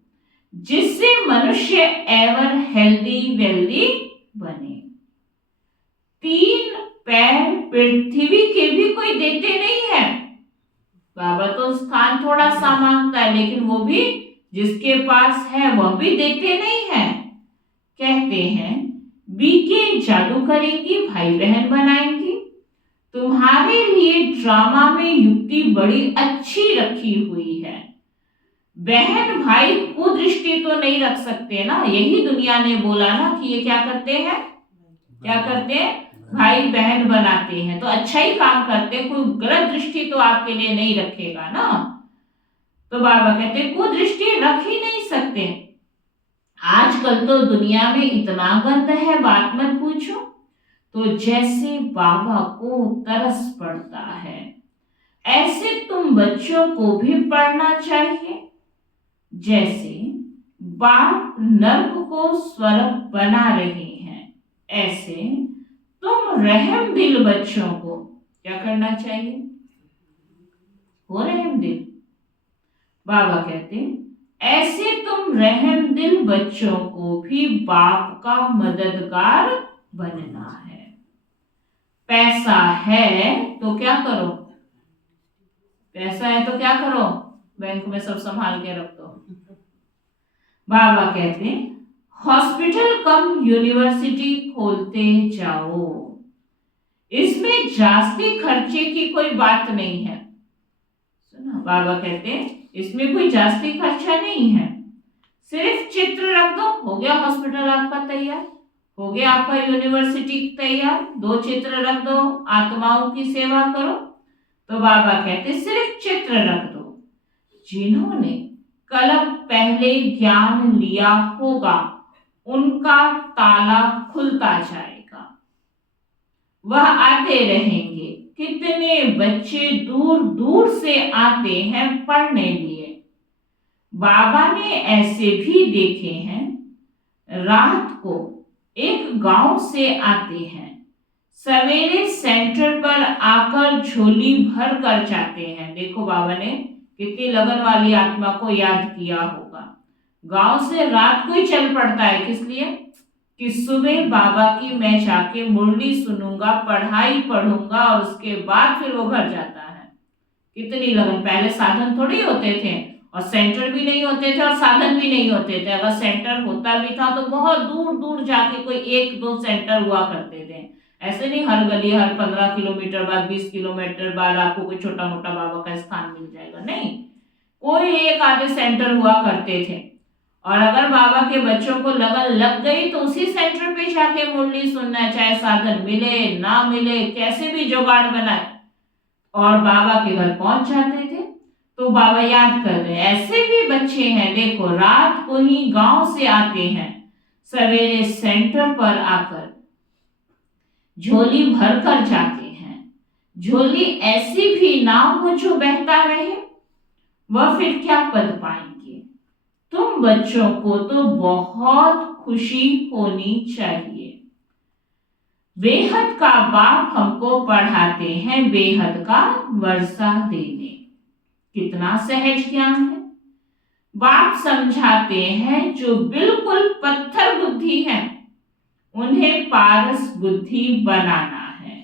जिससे मनुष्य एवर हेल्दी वेल्दी बने। 3 पैर पृथ्वी के भी कोई देते नहीं है। बाबा तो स्थान थोड़ा सा मांगता है, लेकिन वो भी जिसके पास है वह भी देते नहीं है। कहते हैं बीके जादू करेंगी, भाई बहन बनाएंगी। तुम्हारे लिए ड्रामा में युक्ति बड़ी अच्छी रखी हुई है। बहन भाई कुदृष्टि तो नहीं रख सकते ना, यही दुनिया ने बोला ना कि ये क्या करते हैं, क्या करते हैं, भाई बहन बनाते हैं, तो अच्छा ही काम करते हैं, कोई गलत दृष्टि तो आपके लिए नहीं रखेगा ना। तो बाबा कहते कुदृष्टि रख ही नहीं सकते। आजकल तो दुनिया में इतना गंद है, बात मत पूछो। तो जैसे बाबा को तरस पड़ता है, ऐसे तुम बच्चों को भी पढ़ना चाहिए। जैसे बाप नर्क को स्वर्ग बना रहे हैं, ऐसे तुम रहम दिल बच्चों को क्या करना चाहिए? हो रहम दिल। बाबा कहते हैं ऐसे तुम रहम दिल बच्चों को भी बाप का मददगार बनना है। पैसा है तो क्या करो? पैसा है तो क्या करो? बैंक में सब संभाल के रख दो। बाबा कहते हैं हॉस्पिटल कम यूनिवर्सिटी खोलते जाओ, इसमें जास्ती खर्चे की कोई बात नहीं है। सुना, बाबा कहते हैं इसमें कोई जास्ती खर्चा नहीं है, सिर्फ चित्र रख दो, हो गया हॉस्पिटल आपका तैयार, हो गया आपका यूनिवर्सिटी तैयार। 2 चित्र रख दो, आत्माओं की सेवा करो। तो बाबा कहते सिर्फ चित्र रख दो। जिन्होंने कल पहले ज्ञान लिया होगा उनका ताला खुलता जाएगा, वह आते रहेंगे। कितने बच्चे दूर दूर से आते हैं पढ़ने लिए। बाबा ने ऐसे भी देखे हैं, रात को एक गांव से आते हैं, सवेरे सेंटर पर आकर झोली भर कर जाते हैं। देखो बाबा ने कितनी लगन वाली आत्मा को याद किया होगा। गांव से रात को ही चल पड़ता है, किस लिए? कि सुबह बाबा की मैं जाके मुरली सुनूंगा, पढ़ाई पढ़ूंगा और उसके बाद फिर वो घर जाता है। कितनी लगन। पहले साधन थोड़ी होते थे और सेंटर भी नहीं होते थे और साधन भी नहीं होते थे। अगर सेंटर होता भी था तो बहुत दूर दूर जाके कोई 1-2 सेंटर हुआ करते थे। ऐसे नहीं हर गली हर 15 किलोमीटर बाद 20 किलोमीटर बाद आपको कोई छोटा मोटा बाबा का स्थान मिल जाएगा, नहीं, कोई 1 आधे सेंटर हुआ करते थे। और अगर बाबा के बच्चों को लगन लग गई तो उसी सेंटर पे जाके मुरली सुनना, चाहे साधन मिले ना मिले, कैसे भी जुगाड़ बनाए, और बाबा के घर पहुंच जाते थे। तो बाबा याद कर रहे ऐसे भी बच्चे हैं, देखो रात को ही गांव से आते हैं, सवेरे सेंटर पर आकर झोली भर कर जाते हैं। झोली ऐसी भी ना हो जो बहता रहे, वह फिर क्या पद पाएंगे। तुम बच्चों को तो बहुत खुशी होनी चाहिए। बेहद का बाप हमको पढ़ाते हैं बेहद का वर्षा देने। कितना सहज ज्ञान है। बाप समझाते हैं जो बिल्कुल पत्थर बुद्धि है उन्हें पारस बुद्धि बनाना है।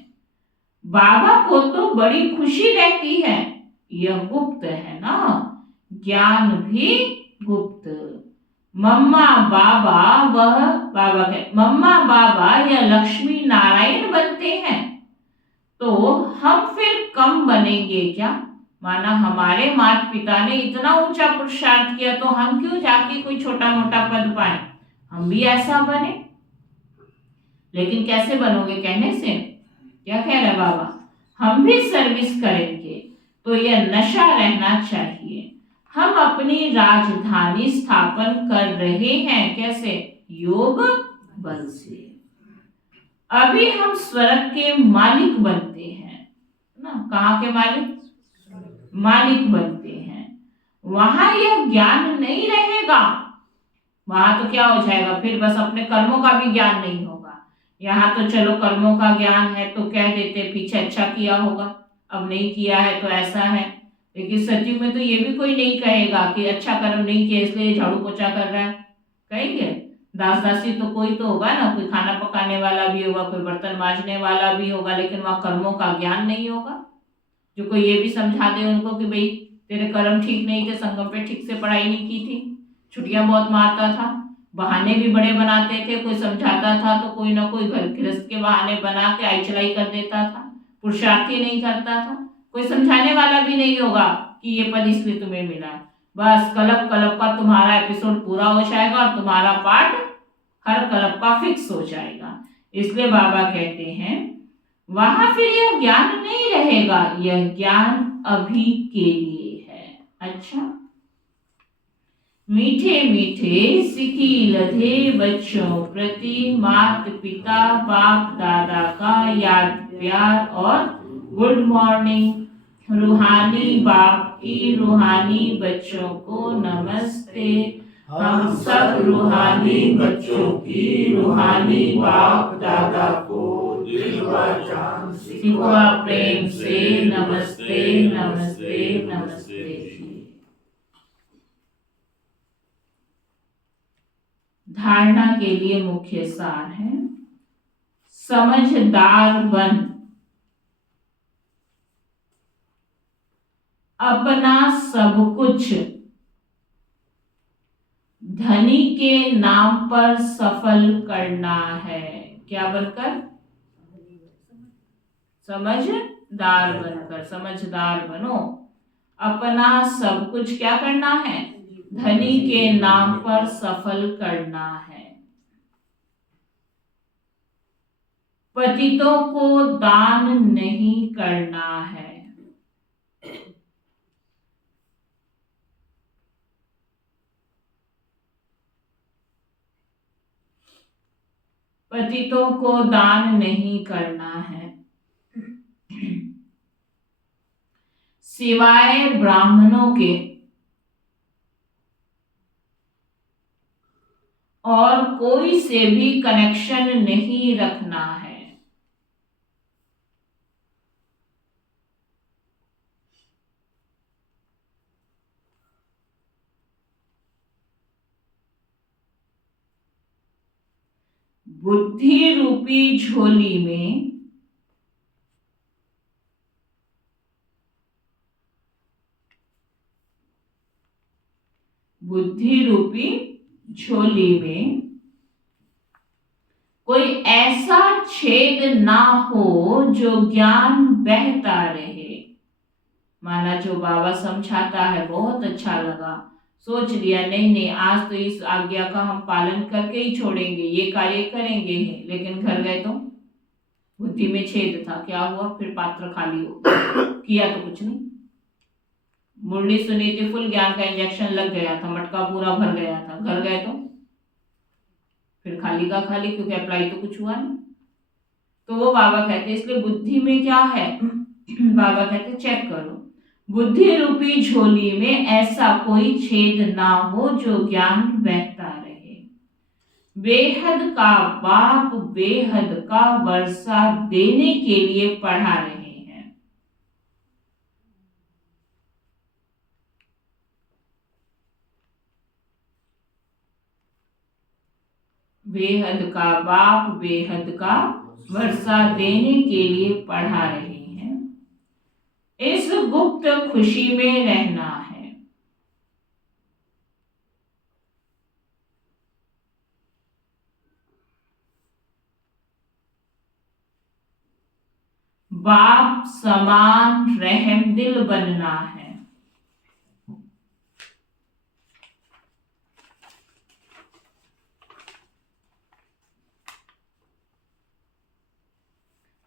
बाबा को तो बड़ी खुशी रहती है, यह गुप्त है ना, ज्ञान भी गुप्त। मम्मा बाबा वह बाबा के मम्मा बाबा या लक्ष्मी नारायण बनते हैं तो हम फिर कम बनेंगे क्या? माना हमारे माता पिता ने इतना ऊंचा पुरुषार्थ किया तो हम क्यों जाके कोई छोटा मोटा पद पाए? हम भी ऐसा बने। लेकिन कैसे बनोगे? कहने से क्या कह रहे बाबा? हम भी सर्विस करेंगे तो यह नशा रहना चाहिए। हम अपनी राजधानी स्थापन कर रहे हैं, कैसे? योग बल से। अभी हम स्वर्ग के मालिक बनते हैं ना। कहाँ के मालिक? मालिक बनते हैं। वहां यह ज्ञान नहीं रहेगा, वहां तो क्या हो जाएगा फिर? बस अपने कर्मों का भी ज्ञान नहीं होगा। यहाँ तो चलो कर्मों का ज्ञान है तो कह देते पीछे अच्छा किया होगा, अब नहीं किया है तो ऐसा है। लेकिन सत्युग में तो ये भी कोई नहीं कहेगा कि अच्छा कर्म नहीं किया इसलिए झाड़ू पोछा कर रहा है, कहेंगे? दास दासी तो कोई तो होगा ना, कोई खाना पकाने वाला भी होगा, कोई बर्तन मांजने वाला भी होगा, लेकिन वहाँ कर्मों का ज्ञान नहीं होगा। जो कोई ये भी समझा दे उनको कि भाई तेरे कर्म ठीक नहीं थे, संगम पे ठीक से पढ़ाई नहीं की थी, छुट्टियां बहुत मारता था, बहाने भी बड़े बनाते थे, कोई समझाता था तो कोई ना कोई घर गृहस्थ के बहाने बना के आई चलाई कर देता था, पुरुषार्थी नहीं करता था, कोई समझाने वाला भी नहीं होगा कि ये पद इसलिए तुम्हें मिला है। बस कलप कलप का तुम्हारा एपिसोड पूरा हो जाएगा और तुम्हारा पार्ट हर कलप का फिक्स हो जाएगा। इसलिए बाबा कहते हैं वहां फिर यह ज्ञान नहीं रहेगा, यह ज्ञान अभी के लिए है। अच्छा, मीठे मीठे सिकी लधे बच्चों प्रति माता पिता बाप दादा का याद प्यार और गुड मॉर्निंग। रूहानी बाप की रूहानी बच्चों को नमस्ते। हम सब रूहानी बच्चों की रूहानी बाप दादा को दिल व जान सिवा प्रेम से नमस्ते नमस्ते नमस्ते जी। धारणा के लिए मुख्य सार है, समझदार बन, अपना सब कुछ धनी के नाम पर सफल करना है। क्या बनकर? समझदार बनकर। समझदार बनो, अपना सब कुछ क्या करना है? धनी के नाम पर सफल करना है। पतितों को दान नहीं करना है। पतितों को दान नहीं करना है, सिवाय ब्राह्मणों के और कोई से भी कनेक्शन नहीं रखना है। बुद्धि रूपी झोली में कोई ऐसा छेद ना हो जो ज्ञान बहता रहे। माना जो बाबा समझाता है बहुत अच्छा लगा, सोच लिया नहीं नहीं आज तो इस आज्ञा का हम पालन करके ही छोड़ेंगे, ये कार्य करेंगे ही, लेकिन घर गए तो बुद्धि में छेद था। क्या हुआ? फिर पात्र खाली हो किया तो कुछ नहीं। मुरली सुनी थी, फुल ज्ञान का इंजेक्शन लग गया था, मटका पूरा भर गया था, घर गए तो फिर खाली का खाली, क्योंकि अप्लाई तो कुछ हुआ नहीं। तो वो बाबा कहते इसलिए बुद्धि में क्या है बाबा कहते चेक करो, बुद्धि रूपी झोली में ऐसा कोई छेद ना हो जो ज्ञान बहता रहे। बेहद का बाप बेहद का वर्षा देने के लिए पढ़ा रहे हैं। बेहद का बाप बेहद का वर्षा देने के लिए पढ़ा रहे हैं। इस गुप्त खुशी में रहना है। बाप समान रहमदिल बनना है।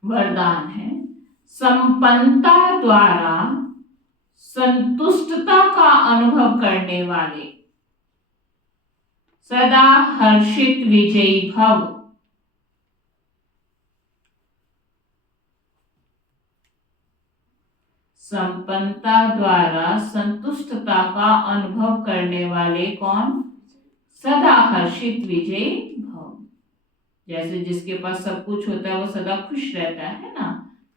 वरदान है, संपन्नता द्वारा संतुष्टता का अनुभव करने वाले सदा हर्षित विजयी भव। संपन्नता द्वारा संतुष्टता का अनुभव करने वाले कौन? सदा हर्षित विजयी भव। जैसे जिसके पास सब कुछ होता है वो सदा खुश रहता है ना।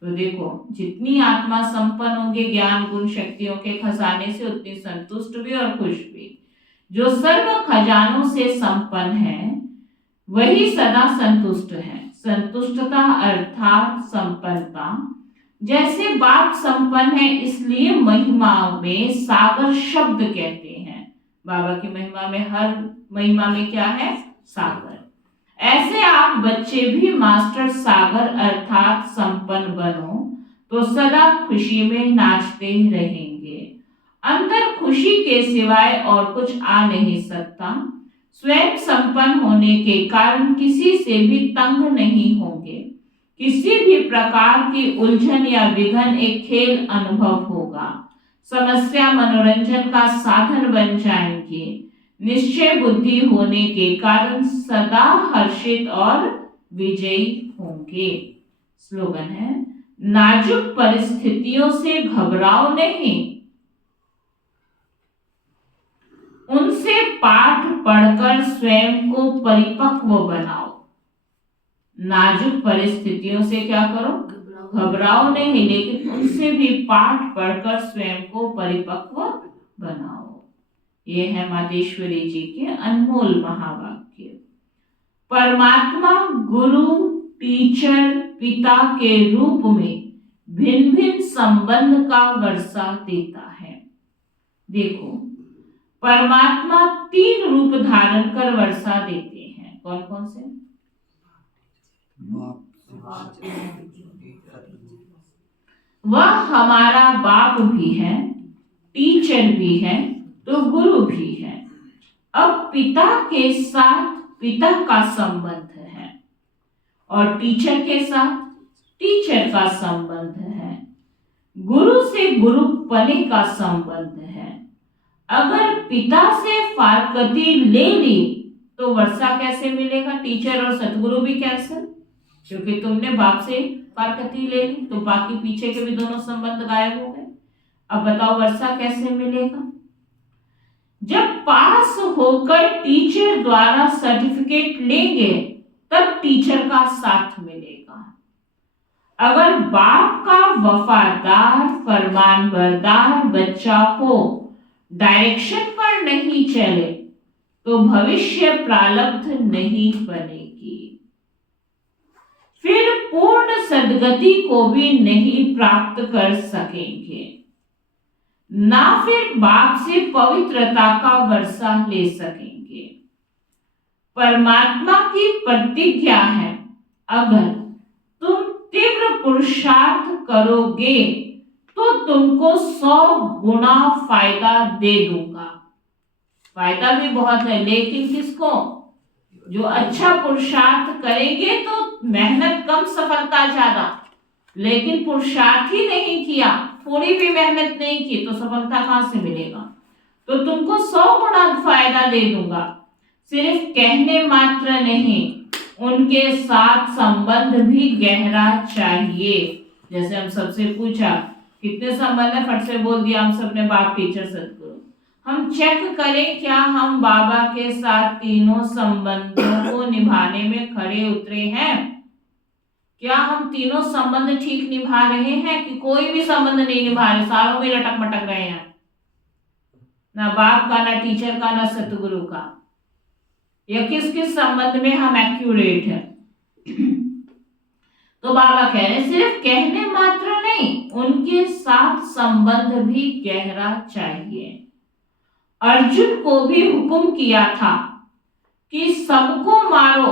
तो देखो जितनी आत्मा संपन्न होंगे ज्ञान गुण शक्तियों के खजाने से, उतनी संतुष्ट भी और खुश भी। जो सर्व खजानों से संपन्न है वही सदा संतुष्ट है। संतुष्टता अर्थात संपन्नता। जैसे बाप संपन्न है इसलिए महिमा में सागर शब्द कहते हैं। बाबा की महिमा में हर महिमा में क्या है? सागर। ऐसे आप बच्चे भी मास्टर सागर अर्थात संपन्न बनो तो सदा खुशी में नाचते रहेंगे। अंतर खुशी के सिवाय और कुछ आ नहीं सकता। स्वयं संपन्न होने के कारण किसी से भी तंग नहीं होंगे। किसी भी प्रकार की उलझन या विघन एक खेल अनुभव होगा। समस्या मनोरंजन का साधन बन जाएंगे। निश्चय बुद्धि होने के कारण सदा हर्षित और विजयी होंगे। स्लोगन है, नाजुक परिस्थितियों से घबराओ नहीं, उनसे पाठ पढ़कर स्वयं को परिपक्व बनाओ। नाजुक परिस्थितियों से क्या करो? घबराओ नहीं, लेकिन उनसे भी पाठ पढ़कर स्वयं को परिपक्व बनाओ। ये है मातेश्वरी जी के अनमोल महावाक्य। परमात्मा गुरु, टीचर, पिता के रूप में भिन्न भिन्न संबंध का वर्षा देता है। देखो, परमात्मा 3 रूप धारण कर वर्षा देते हैं। कौन कौन से? वह हमारा बाप भी है, टीचर भी है, तो गुरु भी है। अब पिता के साथ पिता का संबंध है और टीचर के साथ टीचर का संबंध है। गुरु से गुरु पने का संबंध है। अगर पिता से फारकती ले ली तो वर्षा कैसे मिलेगा? टीचर और सतगुरु भी कैसे? क्योंकि तुमने बाप से फारकती ले ली तो बाकी पीछे के भी दोनों संबंध गायब हो गए। अब बताओ वर्षा कैसे मिलेगा? जब पास होकर टीचर द्वारा सर्टिफिकेट लेंगे तब टीचर का साथ मिलेगा। अगर बाप का वफादार फरमानबरदार बच्चा हो, डायरेक्शन पर नहीं चले तो भविष्य प्रारब्ध नहीं बनेगी, फिर पूर्ण सद्गति को भी नहीं प्राप्त कर सकेंगे, ना फिर बाप से पवित्रता का वर्षा ले सकेंगे। परमात्मा की प्रतिज्ञा है, अगर तुम तीव्र पुरुषार्थ करोगे तो तुमको 100 गुना फायदा दे दूंगा। फायदा भी बहुत है, लेकिन किसको? जो अच्छा पुरुषार्थ करेंगे तो मेहनत कम, सफलता ज्यादा। लेकिन पुरुषार्थ ही नहीं किया, थोड़ी भी मेहनत नहीं की तो सफलता कहां से मिलेगा? तो तुमको 100 गुना फायदा दे दूंगा। सिर्फ कहने मात्र नहीं, उनके साथ संबंध भी गहरा चाहिए। जैसे हम सबसे पूछा कितने संबंध है, फट से बोल दिया हम सबने बाप, टीचर, सतगुरु। हम चेक करें क्या हम बाबा के साथ तीनों संबंधों को निभाने में खड़े उतरे हैं? क्या हम तीनों संबंध ठीक निभा रहे हैं कि कोई भी संबंध नहीं निभा रहे, सारों में लटक मटक रहे हैं? ना बाप का, ना टीचर का, ना सतगुरु का। या किस किस संबंध में हम एक्यूरेट है? तो बाबा कह रहे हैं सिर्फ कहने मात्र नहीं, उनके साथ संबंध भी गहरा चाहिए। अर्जुन को भी हुक्म किया था कि सबको मारो,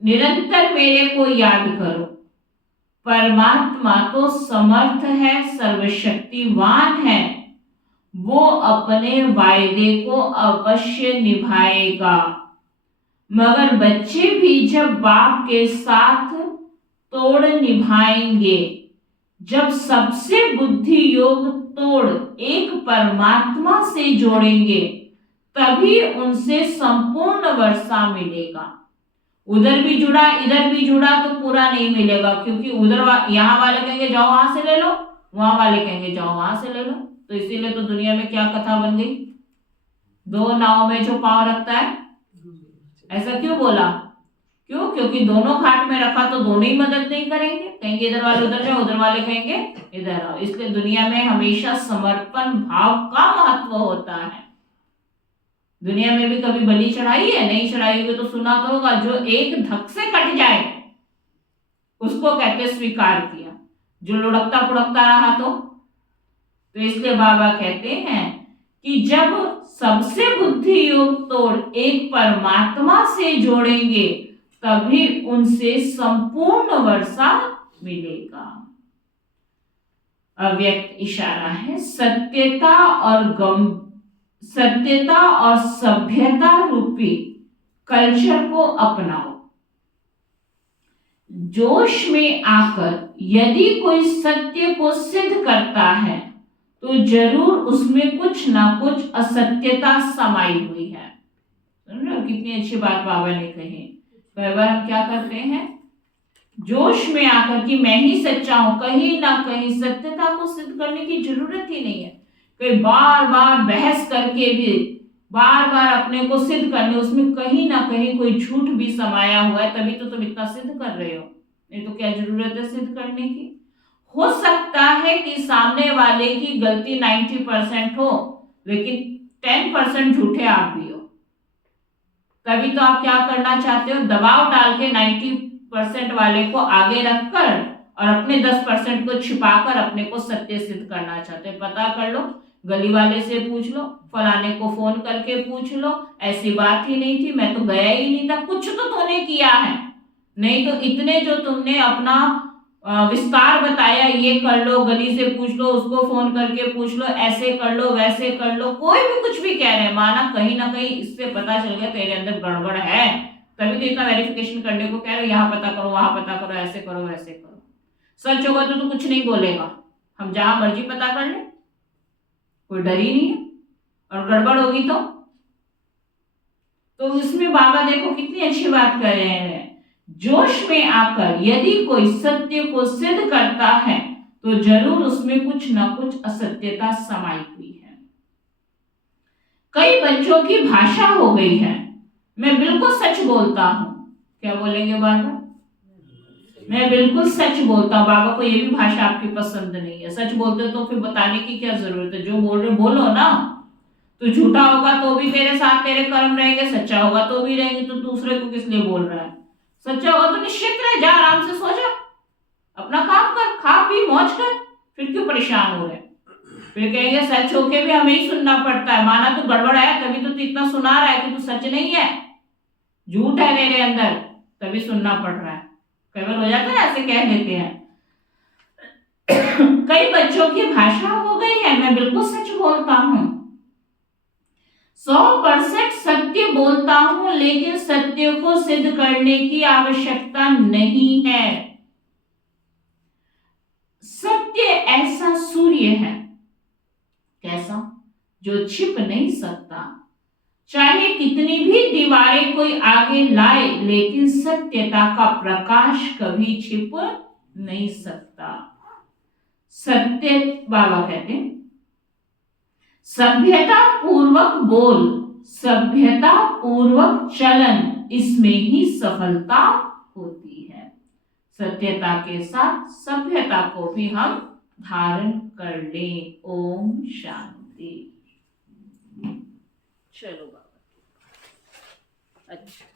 निरंतर मेरे को याद करो। परमात्मा तो समर्थ है, सर्वशक्तिवान है, वो अपने वायदे को अवश्य निभाएगा। मगर बच्चे भी जब बाप के साथ तोड़ निभाएंगे, जब सबसे बुद्धि योग तोड़ एक परमात्मा से जोड़ेंगे, तभी उनसे संपूर्ण वर्षा मिलेगा। उधर भी जुड़ा इधर भी जुड़ा तो पूरा नहीं मिलेगा, क्योंकि उधर यहाँ वाले कहेंगे जाओ वहां से ले लो, वहां वाले कहेंगे जाओ वहां से ले लो। तो इसीलिए तो दुनिया में क्या कथा बन गई, 2 नाव में जो पांव रखता है। ऐसा क्यों बोला? क्यों? क्योंकि दोनों घाट में रखा तो दोनों ही मदद नहीं करेंगे, कहेंगे इधर वाले उधर जाओ, उधर वाले कहेंगे इधर आओ। इसलिए दुनिया में हमेशा समर्पण भाव का महत्व होता है। दुनिया में भी कभी बलि चढ़ाई है? नहीं चढ़ाई होगी तो सुना तो होगा, जो एक धक से कट जाए उसको कहते स्वीकार किया, जो लुढ़कता पुढ़कता रहा तो इसलिए बाबा कहते हैं कि जब सबसे बुद्धि योग तोड़ एक परमात्मा से जोड़ेंगे, तभी उनसे संपूर्ण वर्षा मिलेगा। अव्यक्त इशारा है, सत्यता और सभ्यता रूपी कल्चर को अपनाओ। जोश में आकर यदि कोई सत्य को सिद्ध करता है तो जरूर उसमें कुछ ना कुछ असत्यता समाई हुई है। सुन रहे हो कितनी अच्छी बात बाबा ने कही। कई बार हम क्या करते हैं, जोश में आकर कि मैं ही सच्चा हूं, कहीं ना कहीं सत्यता को सिद्ध करने की जरूरत ही नहीं है। कई बार बार बहस करके भी बार बार अपने को सिद्ध करने, उसमें कहीं ना कहीं कोई झूठ भी समाया हुआ है, तभी तो तुम इतना सिद्ध कर रहे हो। नहीं तो क्या जरूरत है सिद्ध करने की। हो सकता है कि सामने वाले की गलती 90% हो, लेकिन 10% झूठे आप भी हो। तभी तो आप क्या करना चाहते हो, दबाव डाल के 90% वाले को आगे रखकर और अपने 10% को छिपाकर अपने को सत्य सिद्ध करना चाहते हो। पता कर लो, गली वाले से पूछ लो, फलाने को फोन करके पूछ लो, ऐसी बात ही नहीं थी, मैं तो गया ही नहीं था, कुछ तो तूने किया है। नहीं तो इतने जो तुमने अपना विस्तार बताया, ये कर लो, गली से पूछ लो, उसको फोन करके पूछ लो, ऐसे कर लो, वैसे कर लो, कोई भी कुछ भी कह रहे हैं, माना कहीं ना कहीं इससे पता चल गया तेरे अंदर गड़बड़ है, तभी तो इतना वेरिफिकेशन करने को कह रहे हो, यहाँ पता करो, वहां पता करो, ऐसे करो, वैसे करो। सच होगा तो तू कुछ नहीं बोलेगा, हम जहां मर्जी पता कर ले, कोई डर ही नहीं है। और गड़बड़ होगी तो उसमें बाबा देखो कितनी अच्छी बात कर रहे हैं, जोश में आकर यदि कोई सत्य को सिद्ध करता है तो जरूर उसमें कुछ ना कुछ असत्यता समाई हुई है। कई बच्चों की भाषा हो गई है, मैं बिल्कुल सच बोलता हूं। क्या बोलेंगे बाबा? मैं बिल्कुल सच बोलता हूं। बाबा को ये भी भाषा आपकी पसंद नहीं है। सच बोलते तो फिर बताने की क्या जरूरत है, जो बोल रहे बोलो ना। तो झूठा होगा तो भी तेरे साथ तेरे कर्म रहेंगे, सच्चा होगा तो भी रहेंगे, तो दूसरे को किस लिए बोल रहा है? सच्चा होगा तो निश्चित रह, जा आराम से सो जा, अपना काम कर, खा पी मौज कर, फिर क्यों परेशान हो रहे? फिर कहेंगे सच होके भी हमें ही सुनना पड़ता है, माना तू गड़बड़ है तभी तो तू इतना सुना रहा है कि तू सच नहीं है, झूठ है तेरे अंदर, तभी सुनना पड़ रहा है। कई बार हो जाता है ऐसे कह देते हैं। कई बच्चों की भाषा हो गई है, मैं बिल्कुल सच बोलता हूं, 100% सत्य बोलता हूं, लेकिन सत्य को सिद्ध करने की आवश्यकता नहीं है। सत्य ऐसा सूर्य है, कैसा, जो छिप नहीं सकता, चाहे कितनी भी दीवारें कोई आगे लाए, लेकिन सत्यता का प्रकाश कभी छिप नहीं सकता। सत्य, बाबा कहते हैं, सभ्यता पूर्वक बोल, सभ्यता पूर्वक चलन, इसमें ही सफलता होती है। सत्यता के साथ सभ्यता को भी हम धारण कर लें। ओम शांति। चलो बाबा, अच्छा।